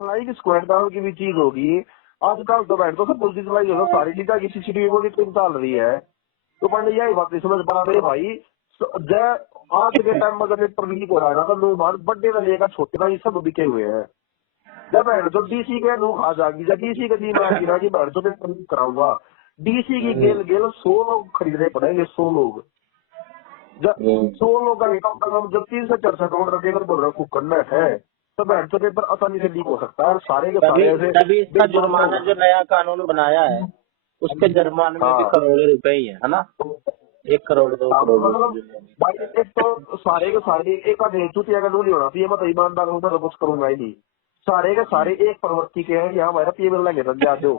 सिलाई की squad down की भी चीज होगी। आजकल तो बैठ तो सब डिजिटलाइज होगा, सारी चीजें की सीसीटीवी को कितनी डाल रही है। तो मैंने यही बात नहीं समझ पा रहे भाई। जय आज के टाइम में अगर पेपर लीक हो रहा है ना, तो लोग बड्डे में लेकर छोटे ना ये सब बिके हुए हैं। जब बैठ जो डीसी के लोग आ जाएगी, जब डीसी के दिन आएगी ना कि बैठ जो पेपर लीक कराऊंगा, डीसी की गेल गेल 100 लोग खरीदने पड़ेंगे, 100 लोग। जब 100 लोग का कम से कम जब 3 से 4 करोड़ रुपए का बोल रहा करना है, तो बैठ जो पेपर आसानी से लीक हो सकता है। और सारे के तभी सारे ऐसे तभी इसका जुर्माना जो नया कानून बनाया है, उसके जुर्माने में भी हाँ करोड़ों रुपए ही है ना। 1 करोड़ 2 करोड़ मतलब भाई एक तो सारे के सारे एक आधे चुतिया का नहीं होना चाहिए। मैं तो ईमानदार हूँ, मैं तो कुछ करूंगा ही नहीं। सारे के सारे एक प्रवृत्ति के हैं कि हाँ हमारा ये मिल लेंगे धंधा दो।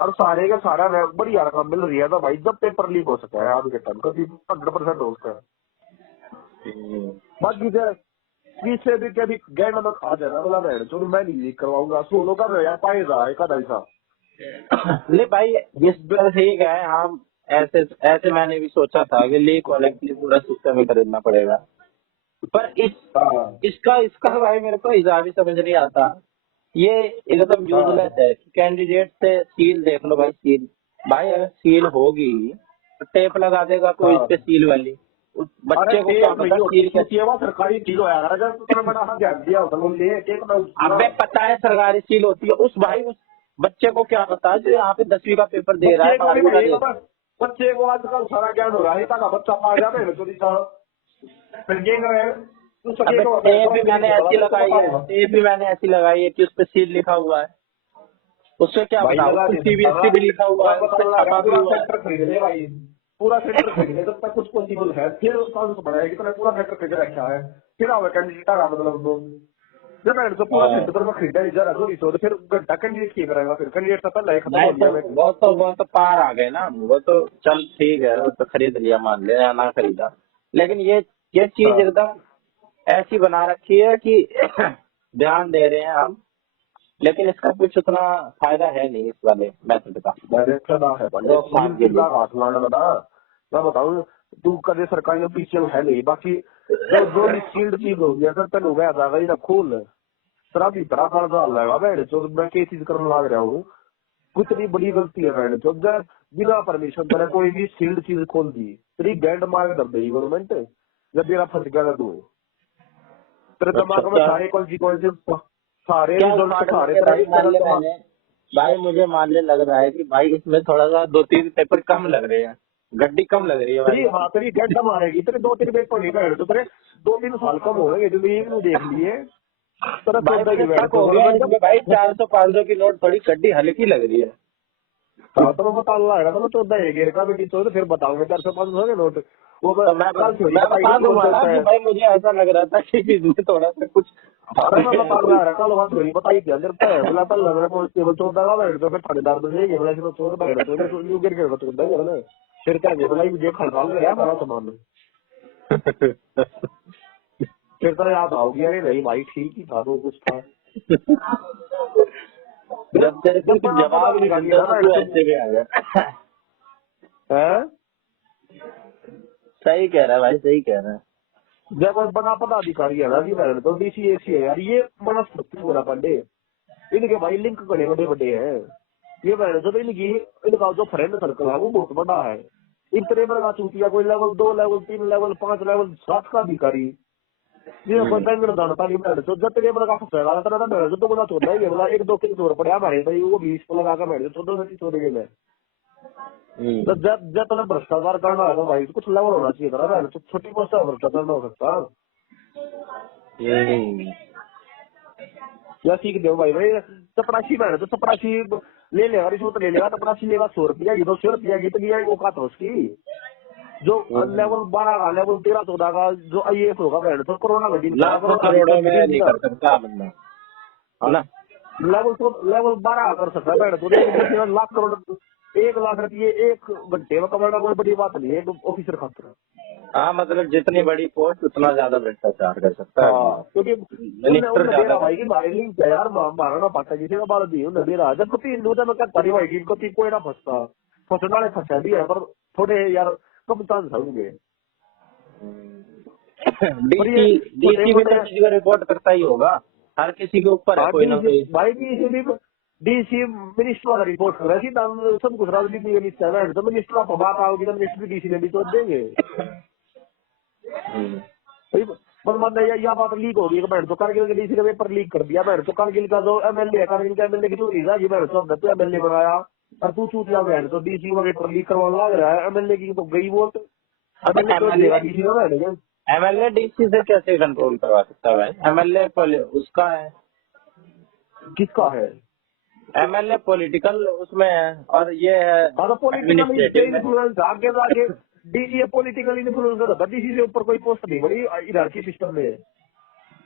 और सारे का सारा बढ़िया रकम मिल रही है। तो भाई जब पेपर लीक हो सकता है आज के टाइम कभी 100% हो सकता है। बाकी से भी कभी गैंड में खा जाना बोला जो मैं नहीं लीक करवाऊंगा, सोलो का यार पाएगा एक आधा ऐसा। नहीं भाई, इस पर ठीक है। हम ऐसे ऐसे मैंने भी सोचा था कि लीक वाले के लिए पूरा सिस्टम ही खरीदना पड़ेगा। पर हाँ इसका इसका भाई मेरे को हिसाब ही समझ नहीं आता। ये एकदम यूजलेस हाँ है कि कैंडिडेट से सील देख लो भाई, सील। भाई अगर सील होगी तो टेप लगा देगा कोई इस हाँ। पे सील वाली। उस अरे बच्चे को क्या टेप पता नहीं सील होती कैसे। है, वो सरकारी चीज हो यार। अगर तुमने बड़ा हाथ ध्यान दिया होता लोग ले टेप ना पूरा। अबे पता है सरकारी सील होती है। उस भाई उस बच्चे को क्या पता जो यहाँ पे 10वीं का पेपर दे रहा है, बच्चे को भी 12वीं का भाई दे रहा बस बच्चे को आजकल सारा ज्ञान हो रहा है। इतना का बच्चा पार जाता है चोरी का फिर तू है। अबे सकेगा टेप भी मैंने ऐसी लगाई है, बताऊंगा टेप भी मैंने ऐसी लगाई है कि उस पे सील लिखा हुआ है। उससे क्या भाई पता, उस लगा पे नहीं सकता सीबीएसई भी लिखा हुआ है, मैं उस पे बता रहा छापा भी पूरा हुआ है। सेंटर खरीद ले भाई। पूरा सेंटर खरीद ले जब तक कुछ पॉसिबल है। फिर कौन सा बढ़ाएगा कि तूने पूरा सेंटर खरीद रखा है। फिर आवे कैंडिडेट आ मतलब दो जब मैं तो पूरा हाँ। सेंटर पर खरीदा नहीं जा रहा तो फिर घंटा कैंडिडेट की करेगा। फिर कैंडिडेट तो पहले ही खत्म नहीं हो तो गया। मैं वो तो पार आ गए ना। वो तो चल ठीक है, वो तो खरीद लिया, मान लिया या ना खरीदा। लेकिन ये चीज हाँ एकदम ऐसी बना रखी है कि ध्यान दे रहे हैं हम, लेकिन इसका कुछ उतना फायदा है नहीं इस वाले मेथड का, मैंने सुना है भाई रोकथाम के सीधा लिए। हाथ लाना बता। मैं बताऊँ तू कदे सरकारी ऑफिशियल है नहीं। बाकी जो जो भी सील्ड चीज हो गया अगर तेन हो गया जाएगा ये खोल शराबी तरह का डाल लगा बैठ जो मैं क्या चीज करने लग रहा हूँ। कितनी बड़ी गलती है बैठ जो बिना परमिशन तेरे कोई भी सील्ड चीज खोल दी तेरी गैंड मार कर देगी गवर्नमेंट। जब मेरा फंस गया तू तेरे अच्छा दिमाग में क्या सारे कॉन्सिक्वेंसेस सारे क्या रिजल्ट उखाड़ सारे लेंगे भाई, मान तेरा ले दिमाग। मैंने। भाई मुझे मानने लग रहा है कि भाई इसमें थोड़ा सा 2-3 पेपर कम लग रहे हैं, गड्डी कम लग रही है भाई। तेरी गड्ढा मारेगी तेरे 2-3 पेपर नहीं बैठ तो तेरे 2-3 साल कम हो गए जो ये भी देख लिए तेरा भाई 14 मुझे की बैठ शक तो हो गया गवर्नमेंट जब। इसमें भाई, 400-500 की नोट थोड़ी गड्डी हल्की लग रही है। हाँ तो मैं बता रहा था मैं 14 गिर का बेटी तो फिर बताऊंगा 400-500 के नोट। वो तो मैं कल थोड़ी मैं बताई बता कौन दूंगा ना चलता कि है। भाई मुझे ऐसा लग रहा था कि इसमें थोड़ा सा कुछ अरे मैं बता रहा है कल बात थोड़ी बताई थी अंदर पे बोला कल लग रहा है केवल 14 का बैठ तो फिर 4.5 बजे ये बोला इसमें 14 बैठ तो यू गिर के 14 गिर ना फिर क्या बोला ये खड़काल गया हमारा सामान। फिर तो याद आओगी अरे नहीं भाई ठीक ही था वो कुछ था। जब तेरे को जब कुछ बड़ा पता जवाब भी नहीं निकालिए मिलता ना तो तू बैठ ऐसे भी आ गया। है सही कह रहा है भाई, सही कह रहा है। जब बड़ा पदाधिकारी है ना जी मैंने तो डीसीएसी है यार ये बड़ा बड़ा बड़े इनके भाई लिंक बड़े बड़े बड़े हैं। ये मैंने तो इनकी इनका जो फ्रेंड सर्कल है वो बहुत बड़ा है। इतने बड़ा चूतिया कोई लेवल 2 लेवल 3 लेवल 5 लेवल 7 का अधिकारी ये कोई बैंगन जानता नहीं मैंने तो जब तेरे बड़ा फंसेगा तेरा मैंने तो बड़ा छोड़ है बोला 1-2 किलो जोर पड़ा हमारे भाई वो 20 को लगा कर मैंने तो छोड़ गए। तो जब जब तुम्हें भ्रष्टाचार करना है तो भाई कुछ लेवल होना चाहिए था ना। तो छोटी पोस्ट है भ्रष्टाचार हो सकता या सीख दो भाई भाई चपरासी में तो चपरासी ले लेगा रिश्वत ले लेगा चपरासी लेगा 100 रुपया की 200 रुपया की तो ये औकात है उसकी। जो लेवल 12 का लेवल 13-14 का जो आईएएस होगा बहन तो कोरोना का दिन लाखों करोड़ों में नहीं कर सकता बंदा, है ना। लेवल 12 कर सकता है बहन तो 1 लाख करोड़ 1 लाख रुपये 1 घंटे में कमाना कोई बड़ी बात नहीं है एक ऑफिसर खातर। हाँ मतलब जितनी बड़ी पोस्ट उतना ज्यादा भ्रष्टाचार कर सकता है हाँ बंदा। क्योंकि उनने मिनिस्टर उनने ज्यादा मेरा भाई कर की सकता भाई लिंक है यार मारा ना पाता किसी का बाल दी उन्हें मेरा जब कभी हिंदू में क्या तारी भाई की कभी कोई ना फंसता फंसने वाले फंसा भी है पर थोड़े यार कम चांस होंगे। है। पर ये डीसी छोटे डीसी भी तो मोटे किसी को रिपोर्ट करता ही होगा। हर किसी के ऊपर है हाँ कोई ना डीसी कोई। भाई डीसी मिनिस्टर वाला रिपोर्ट कर रहा थी नाम सब कुछ राजनीति के नीचे है तो मिनिस्टर आप बात आओगी तो मिनिस्टर डीसी ने भी तो देंगे हम्म। भाई। पर मन यह बात लीक होगी कि मैंने तो कारगिल के डीसी ने पेपर लीक कर दिया। मैंने तो कारगिल का जो एमएलए है कारगिल का एमएलए की चोरी था जी मैंने तो तू एमएलए बनाया और तू चूतिया बहन तो डीसी का पेपर लीक करवाने लग रहा है। एमएलए की तो गई वोट अबे एमएलए क्यों देगा डीसी का बहन एमएलए डीसी से कैसे कंट्रोल करवा सकता है भाई? एमएलए उसका है, किसका है। एमएलए पॉलिटिकल उसमें है और ये है हाँ तो पॉलिटिकल एडमिनिस्ट्रेटिव में। इन्फ्लुएंस आगे जाके डीसी पॉलिटिकल इन्फ्लुएंस होता डीसी से ऊपर कोई पोस्ट नहीं बड़ी इधर की सिस्टम में।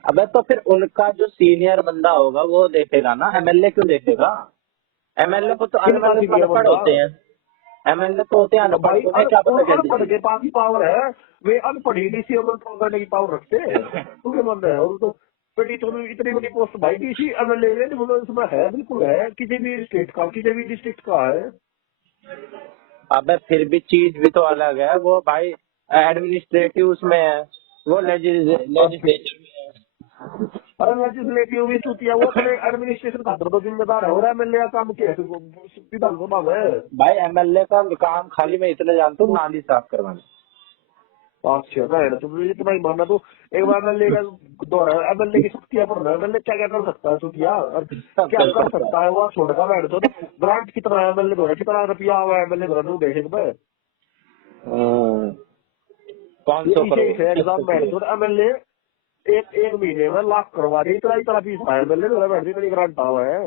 अबे तो फिर उनका जो सीनियर बंदा होगा वो देखेगा ना, एमएलए क्यों देखेगा? एमएलए को तो किनका एमएलए सीनियर अनपढ़ बंदा होते हैं, एमएलए तो होते हैं तो अनपढ़, भाई तुम्हें क्या पता कैसे अनपढ़ चीज। के पास ही पावर है। वे अनपढ़ ही डीसी कंट्रोल करने की पावर रखते हैं। तू क्या मान रहा है। और तो बेटी तुम इतनी बड़ी पोस्ट भाई डीसी एमएलए इन्फ्लुएंस में है बिल्कुल है किसी भी स्टेट का किसी भी डिस्ट्रिक्ट का है। अबे फिर भी चीज भी तो अलग है, वो भाई एडमिनिस्ट्रेटिव उसमें है, वो लेजिस्लेटिव में है। अरे लेजिस्लेटिव भी चूतिया वो अपने एडमिनिस्ट्रेशन खातर तो जिम्मेदार है। और एमएलए का काम क्या है विधानसभा में। भाई एमएलए का काम खाली मैं इतना जानता हूँ, नाली साफ करवाना। अच्छा है तुम इतना ही मानना तो एक बार एमएलए का दौरा एमएलए की शक्तियां पर एमएलए क्या क्या कर सकता है चुतिया और सब क्या कर कर सकता है। सकता है वो छोड़कर बैठ दो। ग्रांट कितना है एमएलए दौरा कितना रुपया हुआ एमएलए दौरा देश में 500 इसे करोड़ एग्जाम बैठ दो एमएलए एक एक महीने में लाख करवा रही इतना फीस है एमएलए दौरा बैठ दी इतनी ग्रांट हुआ है।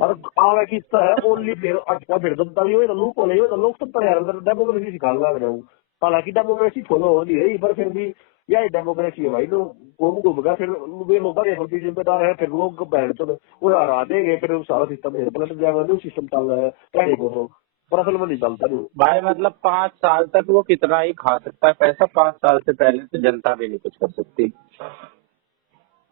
और आवे किसका है ओनली फिर अच्छा फिर जनता भी हो तो लोग बोले तो लोग सब यार अंदर डेमोक्रेसी सिखाने लग रहे हूँ। हालांकि डेमोक्रेसी फॉलो हो नहीं रही पर फिर भी यह डेमोक्रेसी है भाई। तो घूमगा फिर वे लोग प्रति जिम्मेदार है फिर लोग बैठ तो वो हरा देंगे फिर सारा सिस्टम पलट जाएगा। न्यू सिस्टम चल रहा है पहले को तो पर असल में नहीं चलता नहीं। भाई मतलब 5 साल तक वो कितना ही खा सकता है पैसा, 5 साल से पहले तो जनता भी नहीं कुछ कर सकती।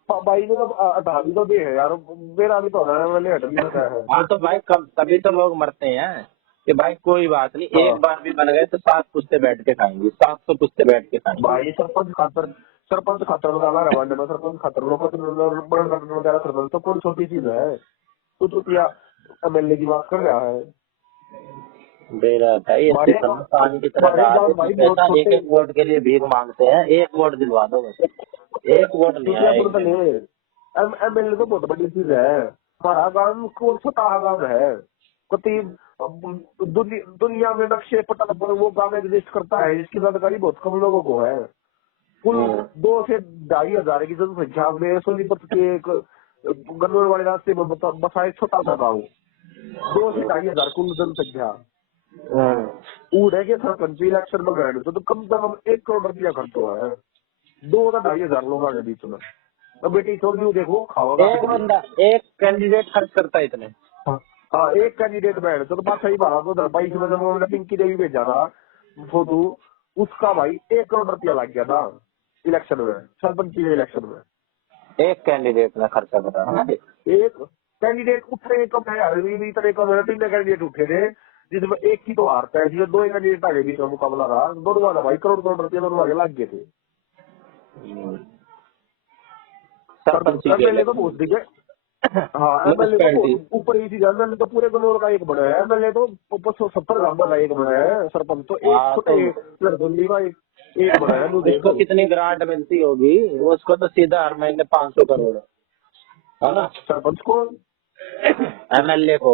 हाँ भाई ने तो हटा भी तो दे है यार मेरा भी तो है मैंने हट भी रखा है। हाँ तो भाई कब तभी तो लोग मरते हैं कि भाई कोई बात नहीं, हाँ एक बार भी बन गए तो 7 पुश्ते बैठ के खाएंगे, 700 पुश्ते बैठ के खाएंगे। भाई सरपंच खातर लगाना रवांडे में सरपंच खातर लोगों वगैरह सरपंच तो कौन छोटी चीज है। तो चुतिया एमएलए की बात कर रहा है। दे रहा भाई ऐसे हमारे समय पानी की तरह हमारे बहा गाँव देते भाई बहुत पैसा, एक छोटे एक वोट के लिए भीख मांगते हैं, एक वोट दिलवा दो बस, एक वोट नहीं चुतिया आया एक पुरतले दिन। एमएलए तो बहुत बड़ी चीज है। हमारा गाँव कौन छोटा गाँव है कति दुनिया में नक्शे पटल पर वो गाँव एग्जिस्ट करता है जिसकी जानकारी बहुत कम लोगों को है। कुल 2 से 2,500 की जनसंख्या में सोनीपत के एक गन्नौर वाले रास्ते में बसा एक छोटा सा गाँव 2 से 2,500 कुल जनसंख्या है कि सरपंच इलेक्शन में गए तो कम से कम 1 करोड़ रुपया खर्च हुआ है 2 से 2,500 लोगों के बीच में। अब बेटी छोड़ देखो खाओगा एक बंदा एक कैंडिडेट खर्च करता है इतने। हाँ एक कैंडिडेट बैठ तो बात सही बात तो 22 में जब उन्होंने पिंकी देवी भेजा था फोटो उसका भाई 1 करोड़ रुपया लग गया था इलेक्शन में सरपंच के इलेक्शन में। एक कैंडिडेट ने खर्चा करा। एक कैंडिडेट उठे कम है यार इतने कम है 3 कैंडिडेट उठे थे जिसमें एक की तो हारता है जिसमें 2 कैंडिडेट आगे बीच में मुकाबला रहा दोनों वाला भाई करोड़ करोड़ रुपया दोनों आगे लग गए थे। सरपंच एमएलए तो पहुंच दिखे हाँ एमएलए तो ऊपर ही थी एमएलए तो पूरे गनौर का एक बना है एमएलए तो 70 गांव का एक बना है सरपंच तो एक छोटे लड़कोली का एक बना है। उसको कितनी ग्रांट मिलती होगी, उसको तो सीधा हर महीने 500 करोड़ है ना सरपंच को एमएलए को।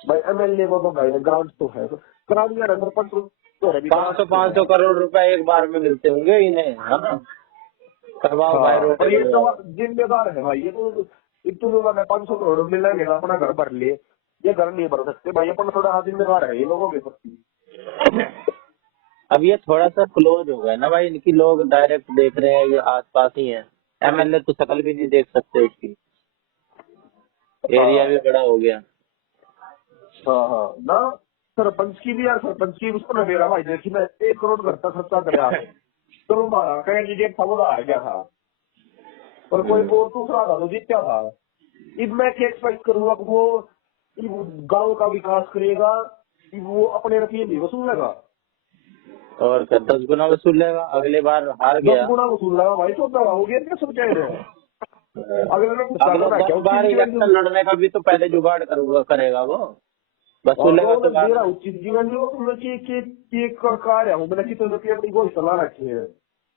भाई एमएलए को तो भाई ग्रांट तो है करा दिया सरपंच 500 करोड़ रुपए एक बार में मिलते होंगे इन्हें, है ना? करवाओ भाई रोड। ये तो जिम्मेदार है भाई ये तो इतने लोगों ने 500 करोड़ मिला लेना अपना घर भर लिए ये घर नहीं भर सकते भाई अपना थोड़ा जिम्मेदार है ये लोगों के प्रति। अब ये थोड़ा सा क्लोज हो गया ना भाई, इनकी लोग डायरेक्ट देख रहे हैं, ये आसपास ही है। एमएलए तो शकल भी नहीं देख सकते उसकी, एरिया भी बड़ा हो गया। हाँ हाँ ना सरपंच की भी यार सरपंच की उसको ना मेरा भाई देखी मैं 1 करोड़ घर का खर्चा कराया तो हमारा कैंडिडेट था वो हार गया था और कोई और दूसरा था तो जीत्या था। अब मैं क्या एक्सपेक्ट करूंगा कि वो गांव का विकास करेगा वो अपने रुपये नहीं वसूलेगा। और क्या 10 गुना वसूल लेगा, अगली बार हार 10 गया गुना वसूल रहा है भाई, तो हो गया क्या सब कह रहे हैं। अगले ने गुस्सा अगले कर रखा 10 बार इलेक्शन लड़ने का भी तो पहले जुगाड़ करेगा वो, वसूलेगा तो बाद मेरा में। उचित जीवन जो तुमने की कार्य हूँ मैंने कितने रुपये अपनी गोल सलाह रखी है,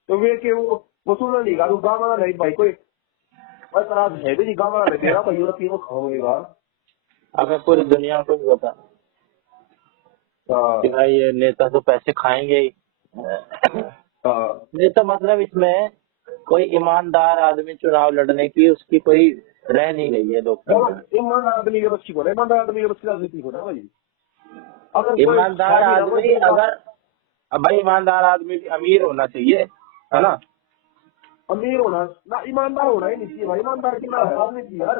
तो वे के वो वसूल नहीं गा गाँव वाला नहीं भाई कोई तराज है भी नहीं, गाँव वाला नहीं दे रहा भाई, यूरोपी को खाओगेगा। अगर पूरी दुनिया को भी बता कि भाई ये नेता तो पैसे खाएंगे ही। नहीं तो मतलब इसमें कोई ईमानदार आदमी चुनाव लड़ने की उसकी कोई रह नहीं गई है लोकतंत्र। ईमानदार आदमी के बच्ची को, ईमानदार आदमी के बच्ची राजनीति को ना भाई। अगर ईमानदार आदमी अगर, अब भाई ईमानदार आदमी भी अमीर होना चाहिए, है ना। अमीर होना ना, ईमानदार होना ही नहीं चाहिए भाई। ईमानदार की ना राजनीति यार,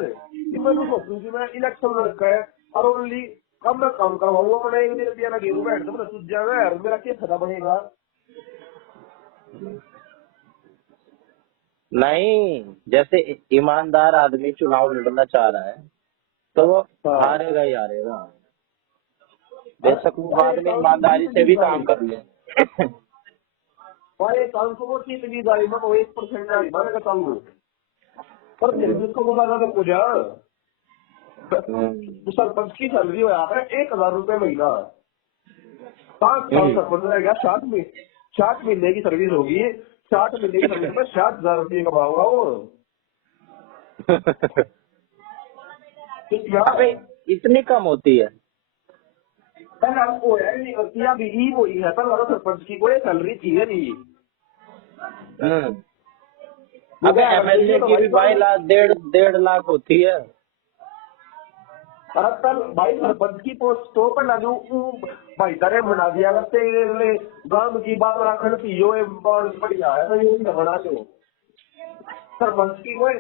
मैं सोचूं कि मैं इलेक्शन में रखा है और ओनली कब मैं काम करवाऊंगा, मैंने 1 दिन रुपया ना गेहूं बैठ तो मैं सूझ जाएगा यार, मेरा क्या फायदा बनेगा। नहीं, जैसे ईमानदार आदमी चुनाव लड़ना चाह रहा है तो वो हारेगा ही हारेगा, बेशक वो बाद में ईमानदारी से भी काम कर ले। और एक काम को इतनी गाड़ी में 1% गाड़ी मैंने का काम करूं पर जिसको बताना तो कुछ सरपंच की सैलरी हो यहाँ पे 1000 रुपए महीना, 5 साल सरपंच रह गया, 60 महीने की सर्विस होगी, 60 महीने की सर्विस में 60,000 रुपये कमाऊंगा वो। अबे इतनी कम होती है? वो है नहीं करती अभी ही वही है, पर सरपंच की कोई सैलरी थी नहीं। अबे एमएलए की भी 2 लाख 1.5 लाख होती है। भाई सरपंच की पोस्ट तो पर लागू भाई तारे बना दिया करते गांव की बात रखन की जो बढ़िया है तो ये भी बना दो। सरपंच की कोई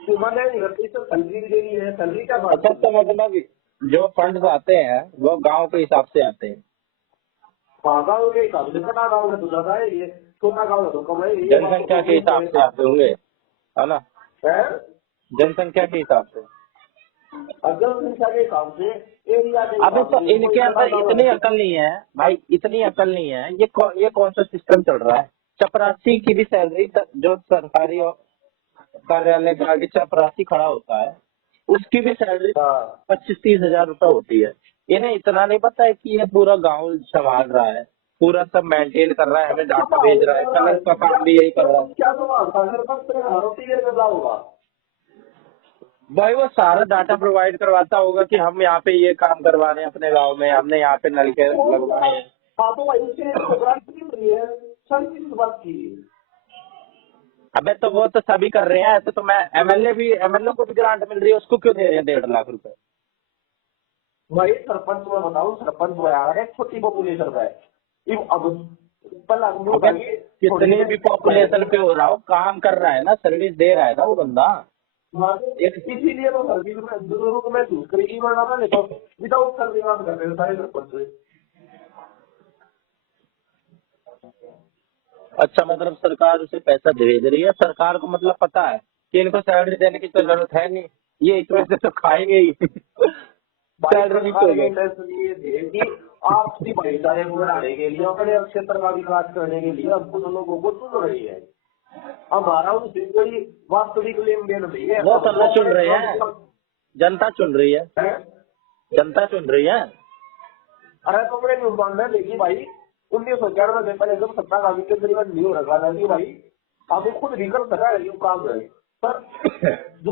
सुबह नहीं करती तो सैलरी दे रही है, सैलरी का बात। अच्छा तो मतलब जो फंड्स आते हैं वो गांव के हिसाब से आते हैं। हाँ गाँव के हिसाब से, बड़ा गाँव में तो ज्यादा है, ये छोटा गाँव में तो कम है। जनसंख्या के हिसाब से आते होंगे, है ना। जनसंख्या के हिसाब से, जनसंख्या के हिसाब से एरिया के। अबे तो इनके अंदर इतनी अकल नहीं है भाई, इतनी अकल नहीं है। ये कौन सा सिस्टम चल रहा है? चपरासी की भी सैलरी, जो सरकारी कार्यालय के आगे चपरासी खड़ा होता है उसकी भी सैलरी 25-30 हजार रुपए होती है। इन्हें इतना नहीं पता है कि ये पूरा गांव संभाल रहा है, पूरा सब मेंटेन कर रहा है, हमें डाटा भेज रहा है, कलर का काम भी यही कर रहा है। क्या होगा भाई वो सारा डाटा प्रोवाइड करवाता होगा कि हम यहाँ पे ये काम करवा रहे हैं अपने गांव में, हमने यहाँ पे नलके लगवाए हैं। हाँ तो भाई बात की। अबे तो वो तो सभी कर रहे हैं, तो मैं एमएलए को भी ग्रांट मिल रही है, उसको क्यों दे रहे हैं 1.5 लाख रुपए? भाई सरपंच में बताऊँ, सरपंच में यार एक छोटी पॉपुलेशन है। अब कितनी भी पॉपुलेशन पे हो रहा हो, काम कर रहा है ना, सर्विस दे रहा है ना वो बंदा। इसीलिए तो सर्विस में जरूर महसूस करेगी, वरना नहीं तो विदाउट सर्विस काम कर रहे हैं सारे सरपंच। अच्छा मतलब सरकार उसे पैसा भेज रही है, सरकार को मतलब पता है कि इनको सैलरी देने की तो जरूरत है नहीं, ये इतने से तो खाएंगे ही। सैलरी देगी आपसी भाईचारे को बढ़ाने के लिए, अपने क्षेत्र का विकास करने के लिए हमको तो लोगों को चुन रही है। हमारा उनसे कोई वास्तविक लेन देन नहीं है। वो तो न चुन रहे हैं, जनता चुन रही है, जनता चुन रही है। अरे तो बड़े नुकसान है, देखिए भाई 1991 से पहले जब सत्ता का केंद्रीकरण नहीं हो रखा था भाई, हम खुद भी कर सका है काम है। पर जो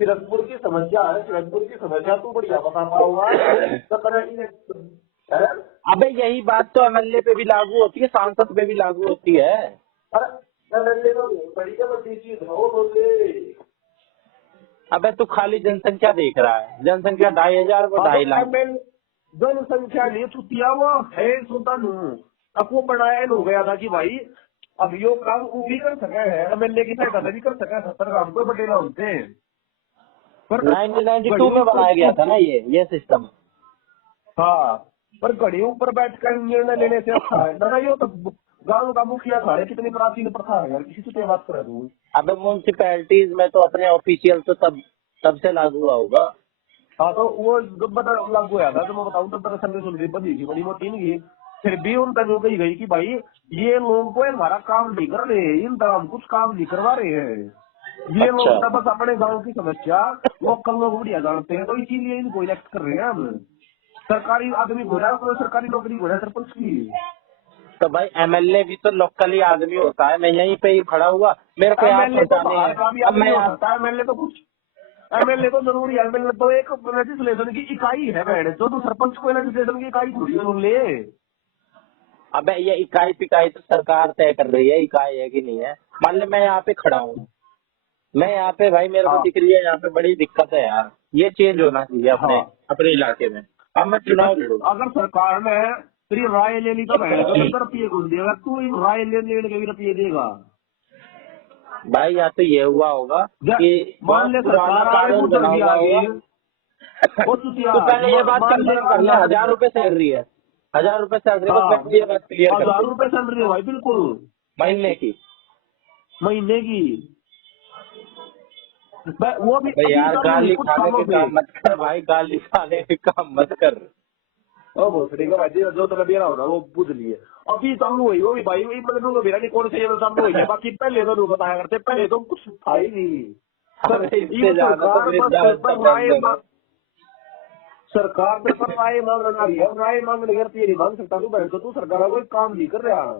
सिरजपुर की समस्या है, सिरजपुर की समस्या तू बढ़िया बता पाऊंगा। अबे यही बात तो एमएलए पे भी लागू होती है, सांसद पे भी लागू होती है। बड़ी चीज है। अबे तू खाली जनसंख्या देख रहा है, जनसंख्या 2,500 वो 2.5 लाख। जनसंख्या नहीं छुट्टिया वो है सुनता नू अब वो बनाया हो गया था कि भाई अब यो काम वो भी कर सका है, एमएलए की सहायता भी कर सका है, 70 काम को बटेला होते हैं। पर 1992 में बनाया गया था ना ये सिस्टम। हाँ पर घड़ी ऊपर बैठकर निर्णय लेने से अच्छा है ना, यो तो गाँव का मुखिया था, कितनी प्राचीन प्रथा है यार, किसी से बात कर दूँ। अब म्यूनसिपैलिटीज में तो अपने ऑफिशियल तो तब से लागू हुआ होगा। हाँ तो वो लागू हुआ था, तो मैं बताऊँ तब तक सर्विस सुन रही बंदी थी, बड़ी मोटी नहीं। फिर भी उन तक कही गई कि भाई ये लोग कोई हमारा काम नहीं कर रहे, इन तरह हम कुछ काम नहीं करवा रहे हैं। ये अच्छा। लोग तो बस अपने गांव की समस्या लोकल लोग बढ़िया जानते हैं, तो इसीलिए इनको इलेक्ट कर रहे हैं हम। सरकारी आदमी हो रहा है, कोई सरकारी नौकरी हो रहा है सरपंच की। तो भाई एमएलए भी तो लोकली आदमी होता है, मैं यहीं पे ही खड़ा हुआ, मेरे को यहाँ एमएलए तो पहुंचाने बाहर हैं। का भी अब आदमी मैं हो यहाँ सकता है, एमएलए तो जरूरी है, एमएलए तो एक लेजिस्लेशन की इकाई है मैडम, तो सरपंच को लेजिस्लेशन की इकाई थोड़ी जरूर ले। अबे ये इकाई पिकाई तो सरकार तय कर रही है, इकाई है कि नहीं है। मान लो मैं यहाँ पे खड़ा हूँ, मैं यहाँ पे भाई मेरे को हाँ दिख रही है यहाँ पे बड़ी दिक्कत है यार, ये चेंज होना चाहिए अपने हाँ, अपने इलाके में। अब मैं चुनाव लड़ूंगा अगर सरकार ने तेरी राय ले ली तो मैडम तो 10 रुपये घुस देगा, तू इन राय लेने के भी रुपये देगा। भाई। या तो ये हुआ होगा कि मान बहुत ले पुराना सरकार आगे कानून उतर बना भी हुआ आगे, होगा। वो चुतिया तो पहले ये बात मान ले कंफर्म कर ले, 1000 रुपए सैलरी है, 1000 रुपए सैलरी, बस हाँ मैं ये बात क्लियर कर 1000 दूं रुपए सैलरी है भाई, बिल्कुल महीने की। महीने की। वो भी अबे अभी यार कम नहीं, गाली कुछ खाने सालों के से। काम मत कर भाई, गाली खाने के काम मत कर। ओ भोसड़ी का भाई जो तरह बेरा होना वो बुझ लिए। अभी चालू हुई वो भी भाई, वही मतलब मेरा नहीं कौन से चालू हुई है, बाकी पहले तो लोग बताया करते, पहले तो कुछ था ही नहीं। सर अबे इससे ये ज्यादा तो सरकार बस वृद्धावस्था पर पेंशन है। सरकार से पर राय मांगना रही है, राय मांगने कर नहीं मांग सकता तू, बैठ तू सरकार का कोई काम नहीं कर रहा,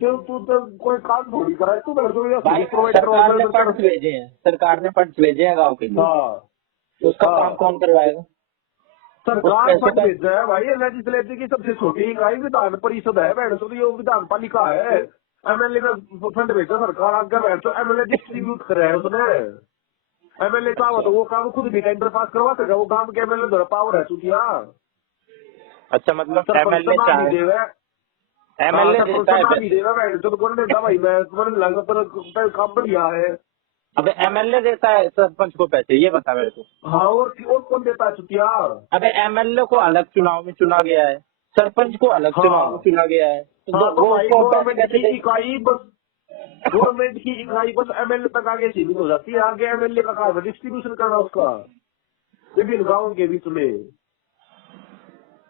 तू तो कोई काम थोड़ी कर रहा है, तू बैठ तो भाई प्रोवाइड सरकार ने करवा। फंड्स भेजे हैं, सरकार ने फंड्स भेजे हैं गाँव के लिए, हाँ तो उसका हाँ, काम कौन करवाएगा? सरकार पैसे फंड का भेज रहा है भाई, लेजिस्लेटिव की सबसे छोटी इकाई विधान परिषद है, बैठ तो ये विधान पालिका है। एमएलए का फंड भेजा सरकार, आगे बैठ तो एमएलए डिस्ट्रीब्यूट कर रहा है उसने। एमएलए चाहो तो वो काम खुद भी टेंडर पास करवा सकेगा, वो काम के एमएलए द्वारा पावर है चुतिया। अच्छा, मतलब सरपंच एमएलए ना भी चाहे, देगा, एमएलए सरपंच देता है ना भी देगा बैठ तो कौन देता भाई, मैं तुम्हारे लगा पर काम बढ़िया है। अबे एमएलए देता है सरपंच को पैसे, ये बता मेरे को। हाँ और कौन देता है चुतिया। अबे एमएलए को अलग चुनाव में चुना गया है, सरपंच को अलग चुनाव में हाँ चुना गया है, हाँ, तो वो भाई उसको पैसे गवर्नमेंट कैसे की देंगे? इकाई बस, गवर्नमेंट की इकाई बस एमएलए तक आगे सीमित हो जाती है, आगे एमएलए का काम है डिस्ट्रीब्यूशन करना उसका विभिन्न गाँव के बीच में।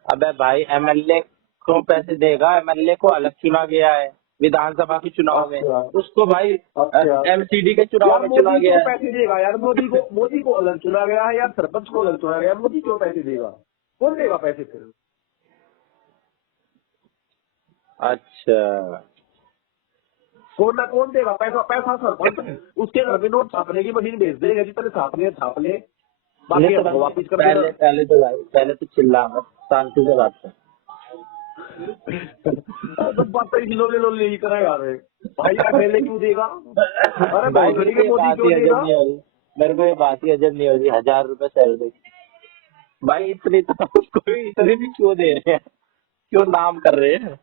अबे भाई एमएलए को पैसे देगा, एमएलए को अलग चुना गया है विधानसभा के चुनाव में, अच्छा उसको भाई अच्छा, एमसीडी के चुनाव यार में चुना मोदी गया क्यों है। पैसे देगा यार, मोदी को अलग चुना गया है यार, सरपंच को अलग चुना गया है, मोदी क्यों पैसे देगा, कौन देगा पैसे फिर। अच्छा, कौन ना कौन देगा पैसा, पैसा सरपंच उसके घर में नोट छापने की मशीन भेज देगा, जितने छापने छाप ले, बाकी नहीं तो हमको वापिस कर पहले देना। पहले तो भाई, पहले तो चिल्ला मत, शांति से बात कर। तो बात तो इन्होंने लोग यही करा यार भाई, एमएलए क्यों देगा, अरे भाई बहुत मेरे को ये मोदी बात क्यों ही देगा। हजम नहीं हो रही, मेरे को ये बात ही हजम नहीं हो रही, 1000 रुपए सैलरी भाई, इतनी तो उसको इतनी भी क्यों दे रहे हैं, क्यों नाम कर रहे हैं?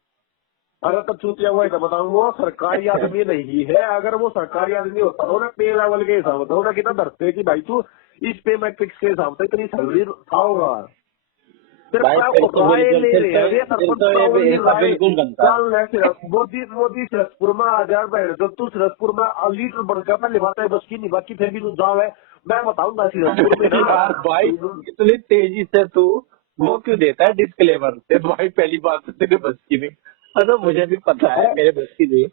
अगर तो चूतिया हुआ है तो बताऊँ, वो सरकारी आदमी नहीं है, अगर वो सरकारी आदमी होता हो ना पे लेवल के हिसाब से होना कितना धरते कि भाई तू इस पे मैट्रिक्स के हिसाब से इतनी सैलरी खाओगा, सिर्फ भाई फिर तो राय बिल्कुल, ले फिर रहे तो हैं ये फिर सरपंच तो का, ये ओनली ऐसा राय बिल्कुल बनता है। चल ऐसे मोदी सिरसपुर में 1000 बैठ तो तू सिरसपुर में लीटर बढ़कर पहले बात है बस की नहीं, बाकी फिर भी तू जाओ है, मैं बताऊंगा सिरसपुर में ना यार भाई इतनी तेजी से तू वो क्यों देता है डिस्क्लेमर से, भाई पहली बात तो तेरे बस की नहीं, अरे मुझे भी पता है मेरे बस की नहीं।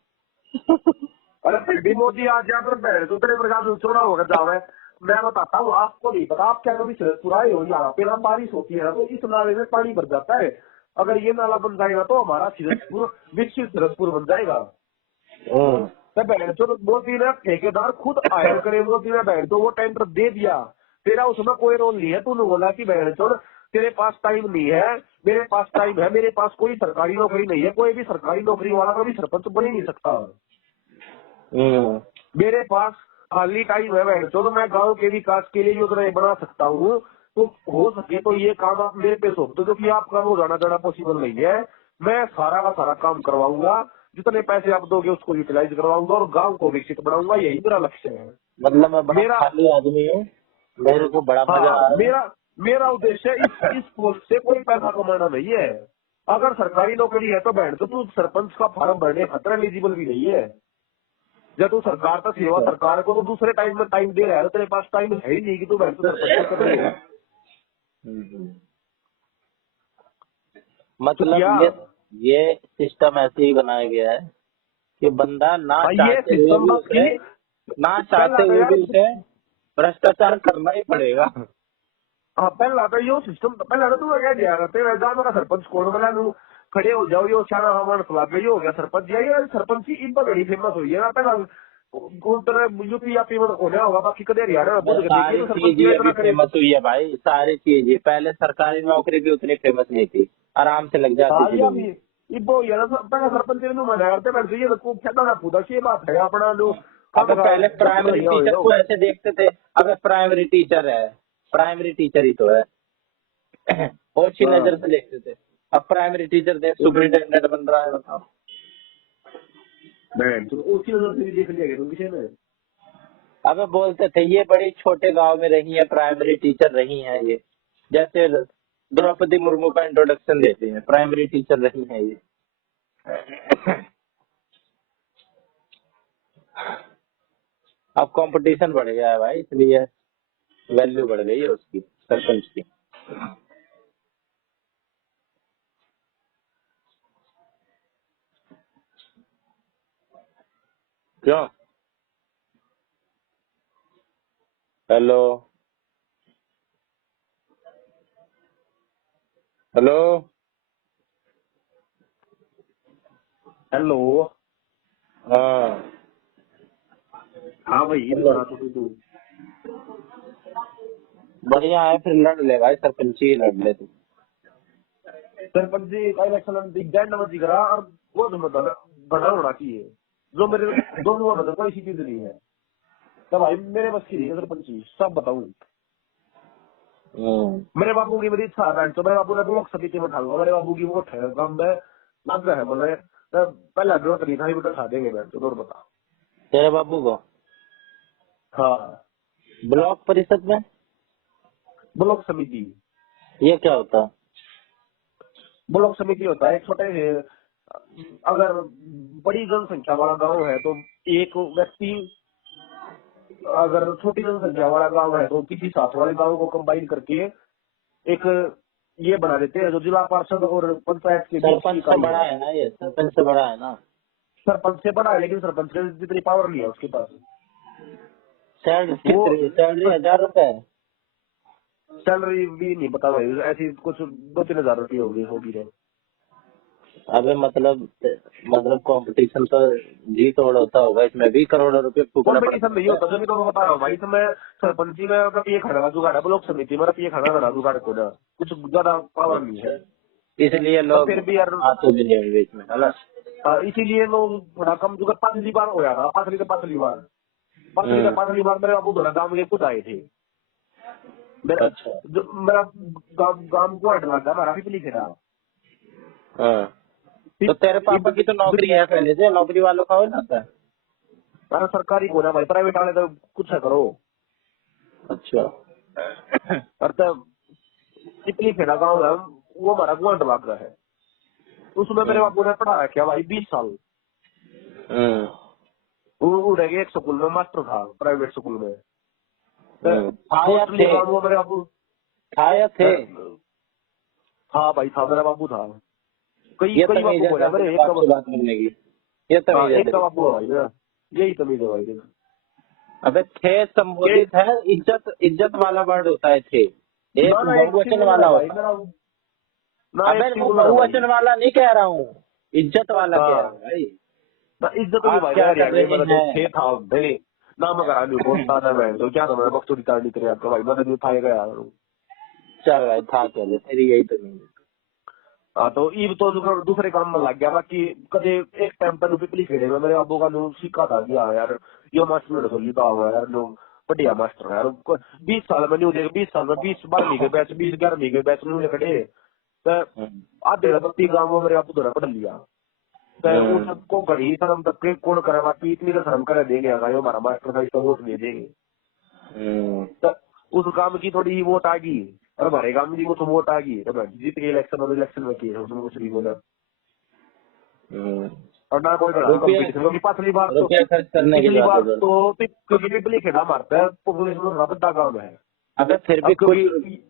अरे फिर भी मोदी आ जाए तो बैठ तो तेरे प्रकार से चुनाव होगा जाओ है, मैं बताता हूँ आपको नहीं पता, आप क्या कभी सिरसपुर आए हो, यहाँ पे ना बारिश होती है ना तो इस नाले में पानी भर जाता है, अगर ये नाला बन जाएगा तो हमारा सिरसपुर विकसित सिरसपुर बन जाएगा। तो बैठ तो मोदी ने ठेकेदार खुद हायर करे, मोदी ने बैठ तो वो टेंडर दे दिया, तेरा उसमें कोई रोल नहीं है, तूने बोला कि बैठ तो तेरे पास टाइम नहीं है, मेरे पास टाइम है, मेरे पास कोई सरकारी नौकरी नहीं है, कोई भी सरकारी नौकरी वाला कभी सरपंच बन ही नहीं सकता, मेरे पास खाली टाइम है बैठ तो मैं गांव के विकास के लिए योजनाएं बना सकता हूँ, तो हो सके तो ये काम आप मेरे पे सौंप दो, क्योंकि आपका रोजाना जाना पॉसिबल नहीं है, मैं सारा का सारा काम करवाऊंगा, जितने पैसे आप दोगे उसको यूटिलाइज करवाऊंगा और गांव को विकसित बनाऊंगा, यही मेरा लक्ष्य है। मतलब मैं बड़ा मेरा खाली आदमी हूँ, मेरे को बड़ा मजा आ हाँ, रहा है। मेरा उद्देश्य इस पोस्ट से कोई पैसा कमाना नहीं है, अगर सरकारी नौकरी है तो बैठ तो तू सरपंच का फार्म भरने खतरा एलिजिबल भी नहीं है, जब तू सरकार का सेवा सरकार को तो दूसरे टाइम में टाइम दे रहा है, तो तेरे पास टाइम है ही नहीं कि तू बैठ तो सरपंच कर रहे मतलब ये सिस्टम ऐसे ही बनाया गया है कि बंदा ना हाँ, ये चाहते हुए सिस्टम भी बस उसे की ना चाहते पहला तो हुए यार भी उसे भ्रष्टाचार करना ही पड़ेगा। हाँ पहला तो यो सिस्टम पहला तो तू क्या दिया करते वैसा मेरा सरपंच कौन बना लू खड़े हो जाओ यो सारा हमारा खिलाफ ये हो गया सरपंच ये सरपंच की इन बड़ी फेमस हुई है ना पहला उधर यूपी या पी में होने होगा बाकी कदे हरियाणा में बुद्ध देखिए सारी तो सरपंच चीज ही अभी इतना करे। फेमस हुई है भाई, सारी चीज ही। पहले सरकारी नौकरी भी उतनी फेमस नहीं थी, आराम से लग जाती हाँ थी ये लोगों अभी को। इबो यार पहला सरपंच ने मना करते बैठ ये खूब कहता ना पूरा ये बात है अपना जो अबे काम पहले चुप प्राइमरी रही टीचर हो को ऐसे देखते थे, अबे प्राइमरी टीचर है, प्राइमरी टीचर ही तो है। और की हाँ नजर से देखते थे। अब प्राइमरी टीचर देख सुपरिटेंडेंट बन रहा है, बताओ। मैं तो उसी नजर से भी देख लिया तुम किसी ने अबे बोलते थे ये बड़ी छोटे गांव में रही है, प्राइमरी टीचर रही है ये, जैसे द्रौपदी मुर्मू का इंट्रोडक्शन देते हैं, प्राइमरी टीचर रही है ये। अब कंपटीशन बढ़ गया है भाई, इसलिए वैल्यू बढ़ गई है उसकी, सरपंच की। क्यों? Hello hello. हेलो हाँ हाँ भाई हेलो। बता तो तू बढ़िया है, फिर लड़ ले भाई, सरपंची ही लड़ ले तू। सरपंच जी का इलेक्शन एग्जैक्ट नंबर जी करा और वो तो मतलब बड़ा होना चाहिए जो मेरे दोनों मतलब कोई सी चीज नहीं है तो भाई मेरे बस की नहीं है सरपंच जी सब बताऊं मेरे बाबू की मेरी इच्छा है तो मेरे बाबू ने ब्लॉक समिति में ठाऊंगा मेरे बाबू की वोट है गांव में लग है बोले तो पहला जो तरीका ही वो उठा देंगे मैं तो बता तेरे बाबू को हाँ ब्लॉक परिषद में ब्लॉक समिति ये क्या होता है? ब्लॉक समिति होता है छोटे अगर बड़ी जनसंख्या वाला गांव है तो एक व्यक्ति अगर छोटी जनसंख्या वाला गांव है तो किसी साथ वाले गांव को कंबाइन करके एक ये बना देते हैं जो जिला पार्षद और पंचायत के बीच की सरपंच से इकाई बड़ा है है ना ये, सरपंच से बड़ा है ना। सरपंच से बड़ा है लेकिन सरपंच के जितनी पावर नहीं है उसके पास सैलरी वो कितनी, सैलरी 1000 रुपए है। सैलरी भी नहीं पता भाई ऐसी कुछ 2-3 हजार रुपये होगी है अबे मतलब कंपटीशन तो जी तोड़ होता होगा, इसमें भी करोड़ों रुपए फूकना कॉम्पिटिशन नहीं पड़ता है। होता जब भी तो मैं बता रहा हूँ भाई तो मैं सरपंची में रुपये खाना का जुगाड़ है ब्लॉक समिति में रुपये खाना का जुगाड़ को ना कुछ ज्यादा पावर नहीं है इसलिए तो लोग फिर भी यार आते भी नहीं हैं बीच में, है ना। इसीलिए लोग थोड़ा कम जुगाड़ पांचवी बार हो रहा था पांचवी का पांचवी बार मेरे बाबू थोड़ा गाँव के खुद आए थे अच्छा। मेरा गाँव को हटना था हमारा पिपली खेड़ा हाँ तो तेरे पापा की तो नौकरी है पहले से, नौकरी वालों का हो जाता है। मैंने सरकारी को ना भाई प्राइवेट वाले तो कुछ है करो अच्छा। और तब पिपली खेड़ा गाँव है वो हमारा गुआंट भाग है उसमें मेरे बाबू ने पढ़ा रखा भाई 20 साल वो उड़े एक स्कूल में मास्टर था प्राइवेट स्कूल में मोस्टली वो मेरे बाबू था या थे? हाँ भाई था मेरा बाबू था कई ये कई तमीज बाबू है बोला मेरे बाप से बात करने की, ये तमीज है एक का तेरी। बाबू है भाई मेरा यही तमीज है भाई अबे थे संबोधित है, इज्जत वाला वर्ड होता है थे, एक ना ना एक बहुवचन सिंगुलर वाला है भाई होता है। मेरा ना अबे एक वो सिंगुलर है भाई बहुवचन वाला नहीं कह रहा हूँ, इज्जत वाला कह रहा हाँ हूँ भाई। ना इज्जत भी आप भाई क्या मेरा कर रहे मेरा जो हैं? थे था भाई ना मगर आदमी बोलता था मैं तो क्या समझ बख्तूरी ताड़ी करे आपका भाई मैं तो था गया चल भाई था चले, तेरी यही तमीज है। हाँ तो ईब तो दूसरे काम में लग गया बाकी कदे एक टाइम पर पिपली खेड़े में मेरे अबू का नो सीखा था कि हाँ यार ये मास्टर ने सोली था यार नो बढ़िया मास्टर है यार 20 साल में नहीं उठे 20 साल में 20 12वीं के बैच 20 11वीं के बैच में खड़े तो आधे बत्ती गाँव में मेरे अबू थोड़ा पढ़ लिया तो उन सबको घड़ी शर्म तक के कौन करे बाकी इतनी तो शर्म करे देंगे अगर ये हमारा मास्टर का इसको वोट नहीं देंगे तो उस काम की थोड़ी वोट आ गई और हमारे काम की कुछ वोट आ गई तो जीत के इलेक्शन और इलेक्शन में किए उसमें कुछ नहीं बोला और ना कोई बड़ा कंपटीशन क्योंकि पिछली बार तो रुपया खर्च करने की बात है। क्योंकि पिपली खेड़ा मारता है पॉपुलेशन में थोड़ा बड़ा काम है अबे फिर भी अब क्योंकि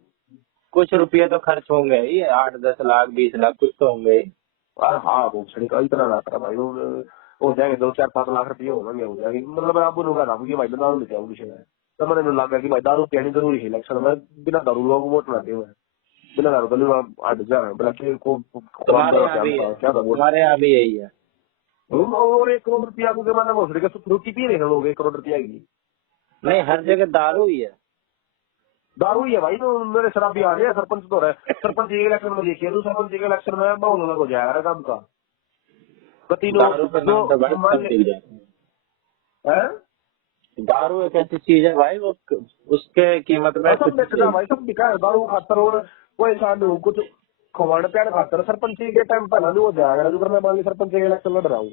कुछ रुपये तो खर्च होंगे ही, 8-10 लाख 20 लाख कुछ तो होंगे ही। हाँ भूखड़ी का इतना ना करा भाई, हो जाएंगे 2-4-5 लाख रुपये होंगे, हो जाएगी। मतलब मैं आपको लोग था कि भाई मैं दारू लेके आऊँ किसी में, तो मैंने लगा कि भाई दारू पीनी जरूरी है इलेक्शन में, बिना दारू लोग वोट बनाते हुए, बिना दारू का लोग हट जा रहे हैं, बोला कि को कौन तुम्हारे दे यहाँ भी है, क्या था वोट। तुम्हारे यहाँ भी यही है। और 1 करोड़ रुपया को जमाना में हो सके फ्रूटी पी रहे हैं लोग 1 करोड़ रुपया की। नहीं, हर जगह दारू ही है। दारू ही है भाई, तो मेरे शराबी आ रहे हैं, सरपंच तो रहे, सरपंच के इलेक्शन में देखिए, तो सरपंच के इलेक्शन में बहुत अलग हो जाएगा काम का। तो तीनों दारू के जो नाम पे भाई मान सब ले बिक जाते हैं। हैं, दारू एक ऐसी चीज है भाई, वो उसके कीमत में सब कुछ बेचना भाई, सब बिका है दारू खातर। और कोई इंसान नहीं कुछ खवाने प्यार खातर सरपंच के टाइम पहला नहीं हो जाएगा, अगर मैं मान ली सरपंच के इलेक्शन लड़ रहा हूँ,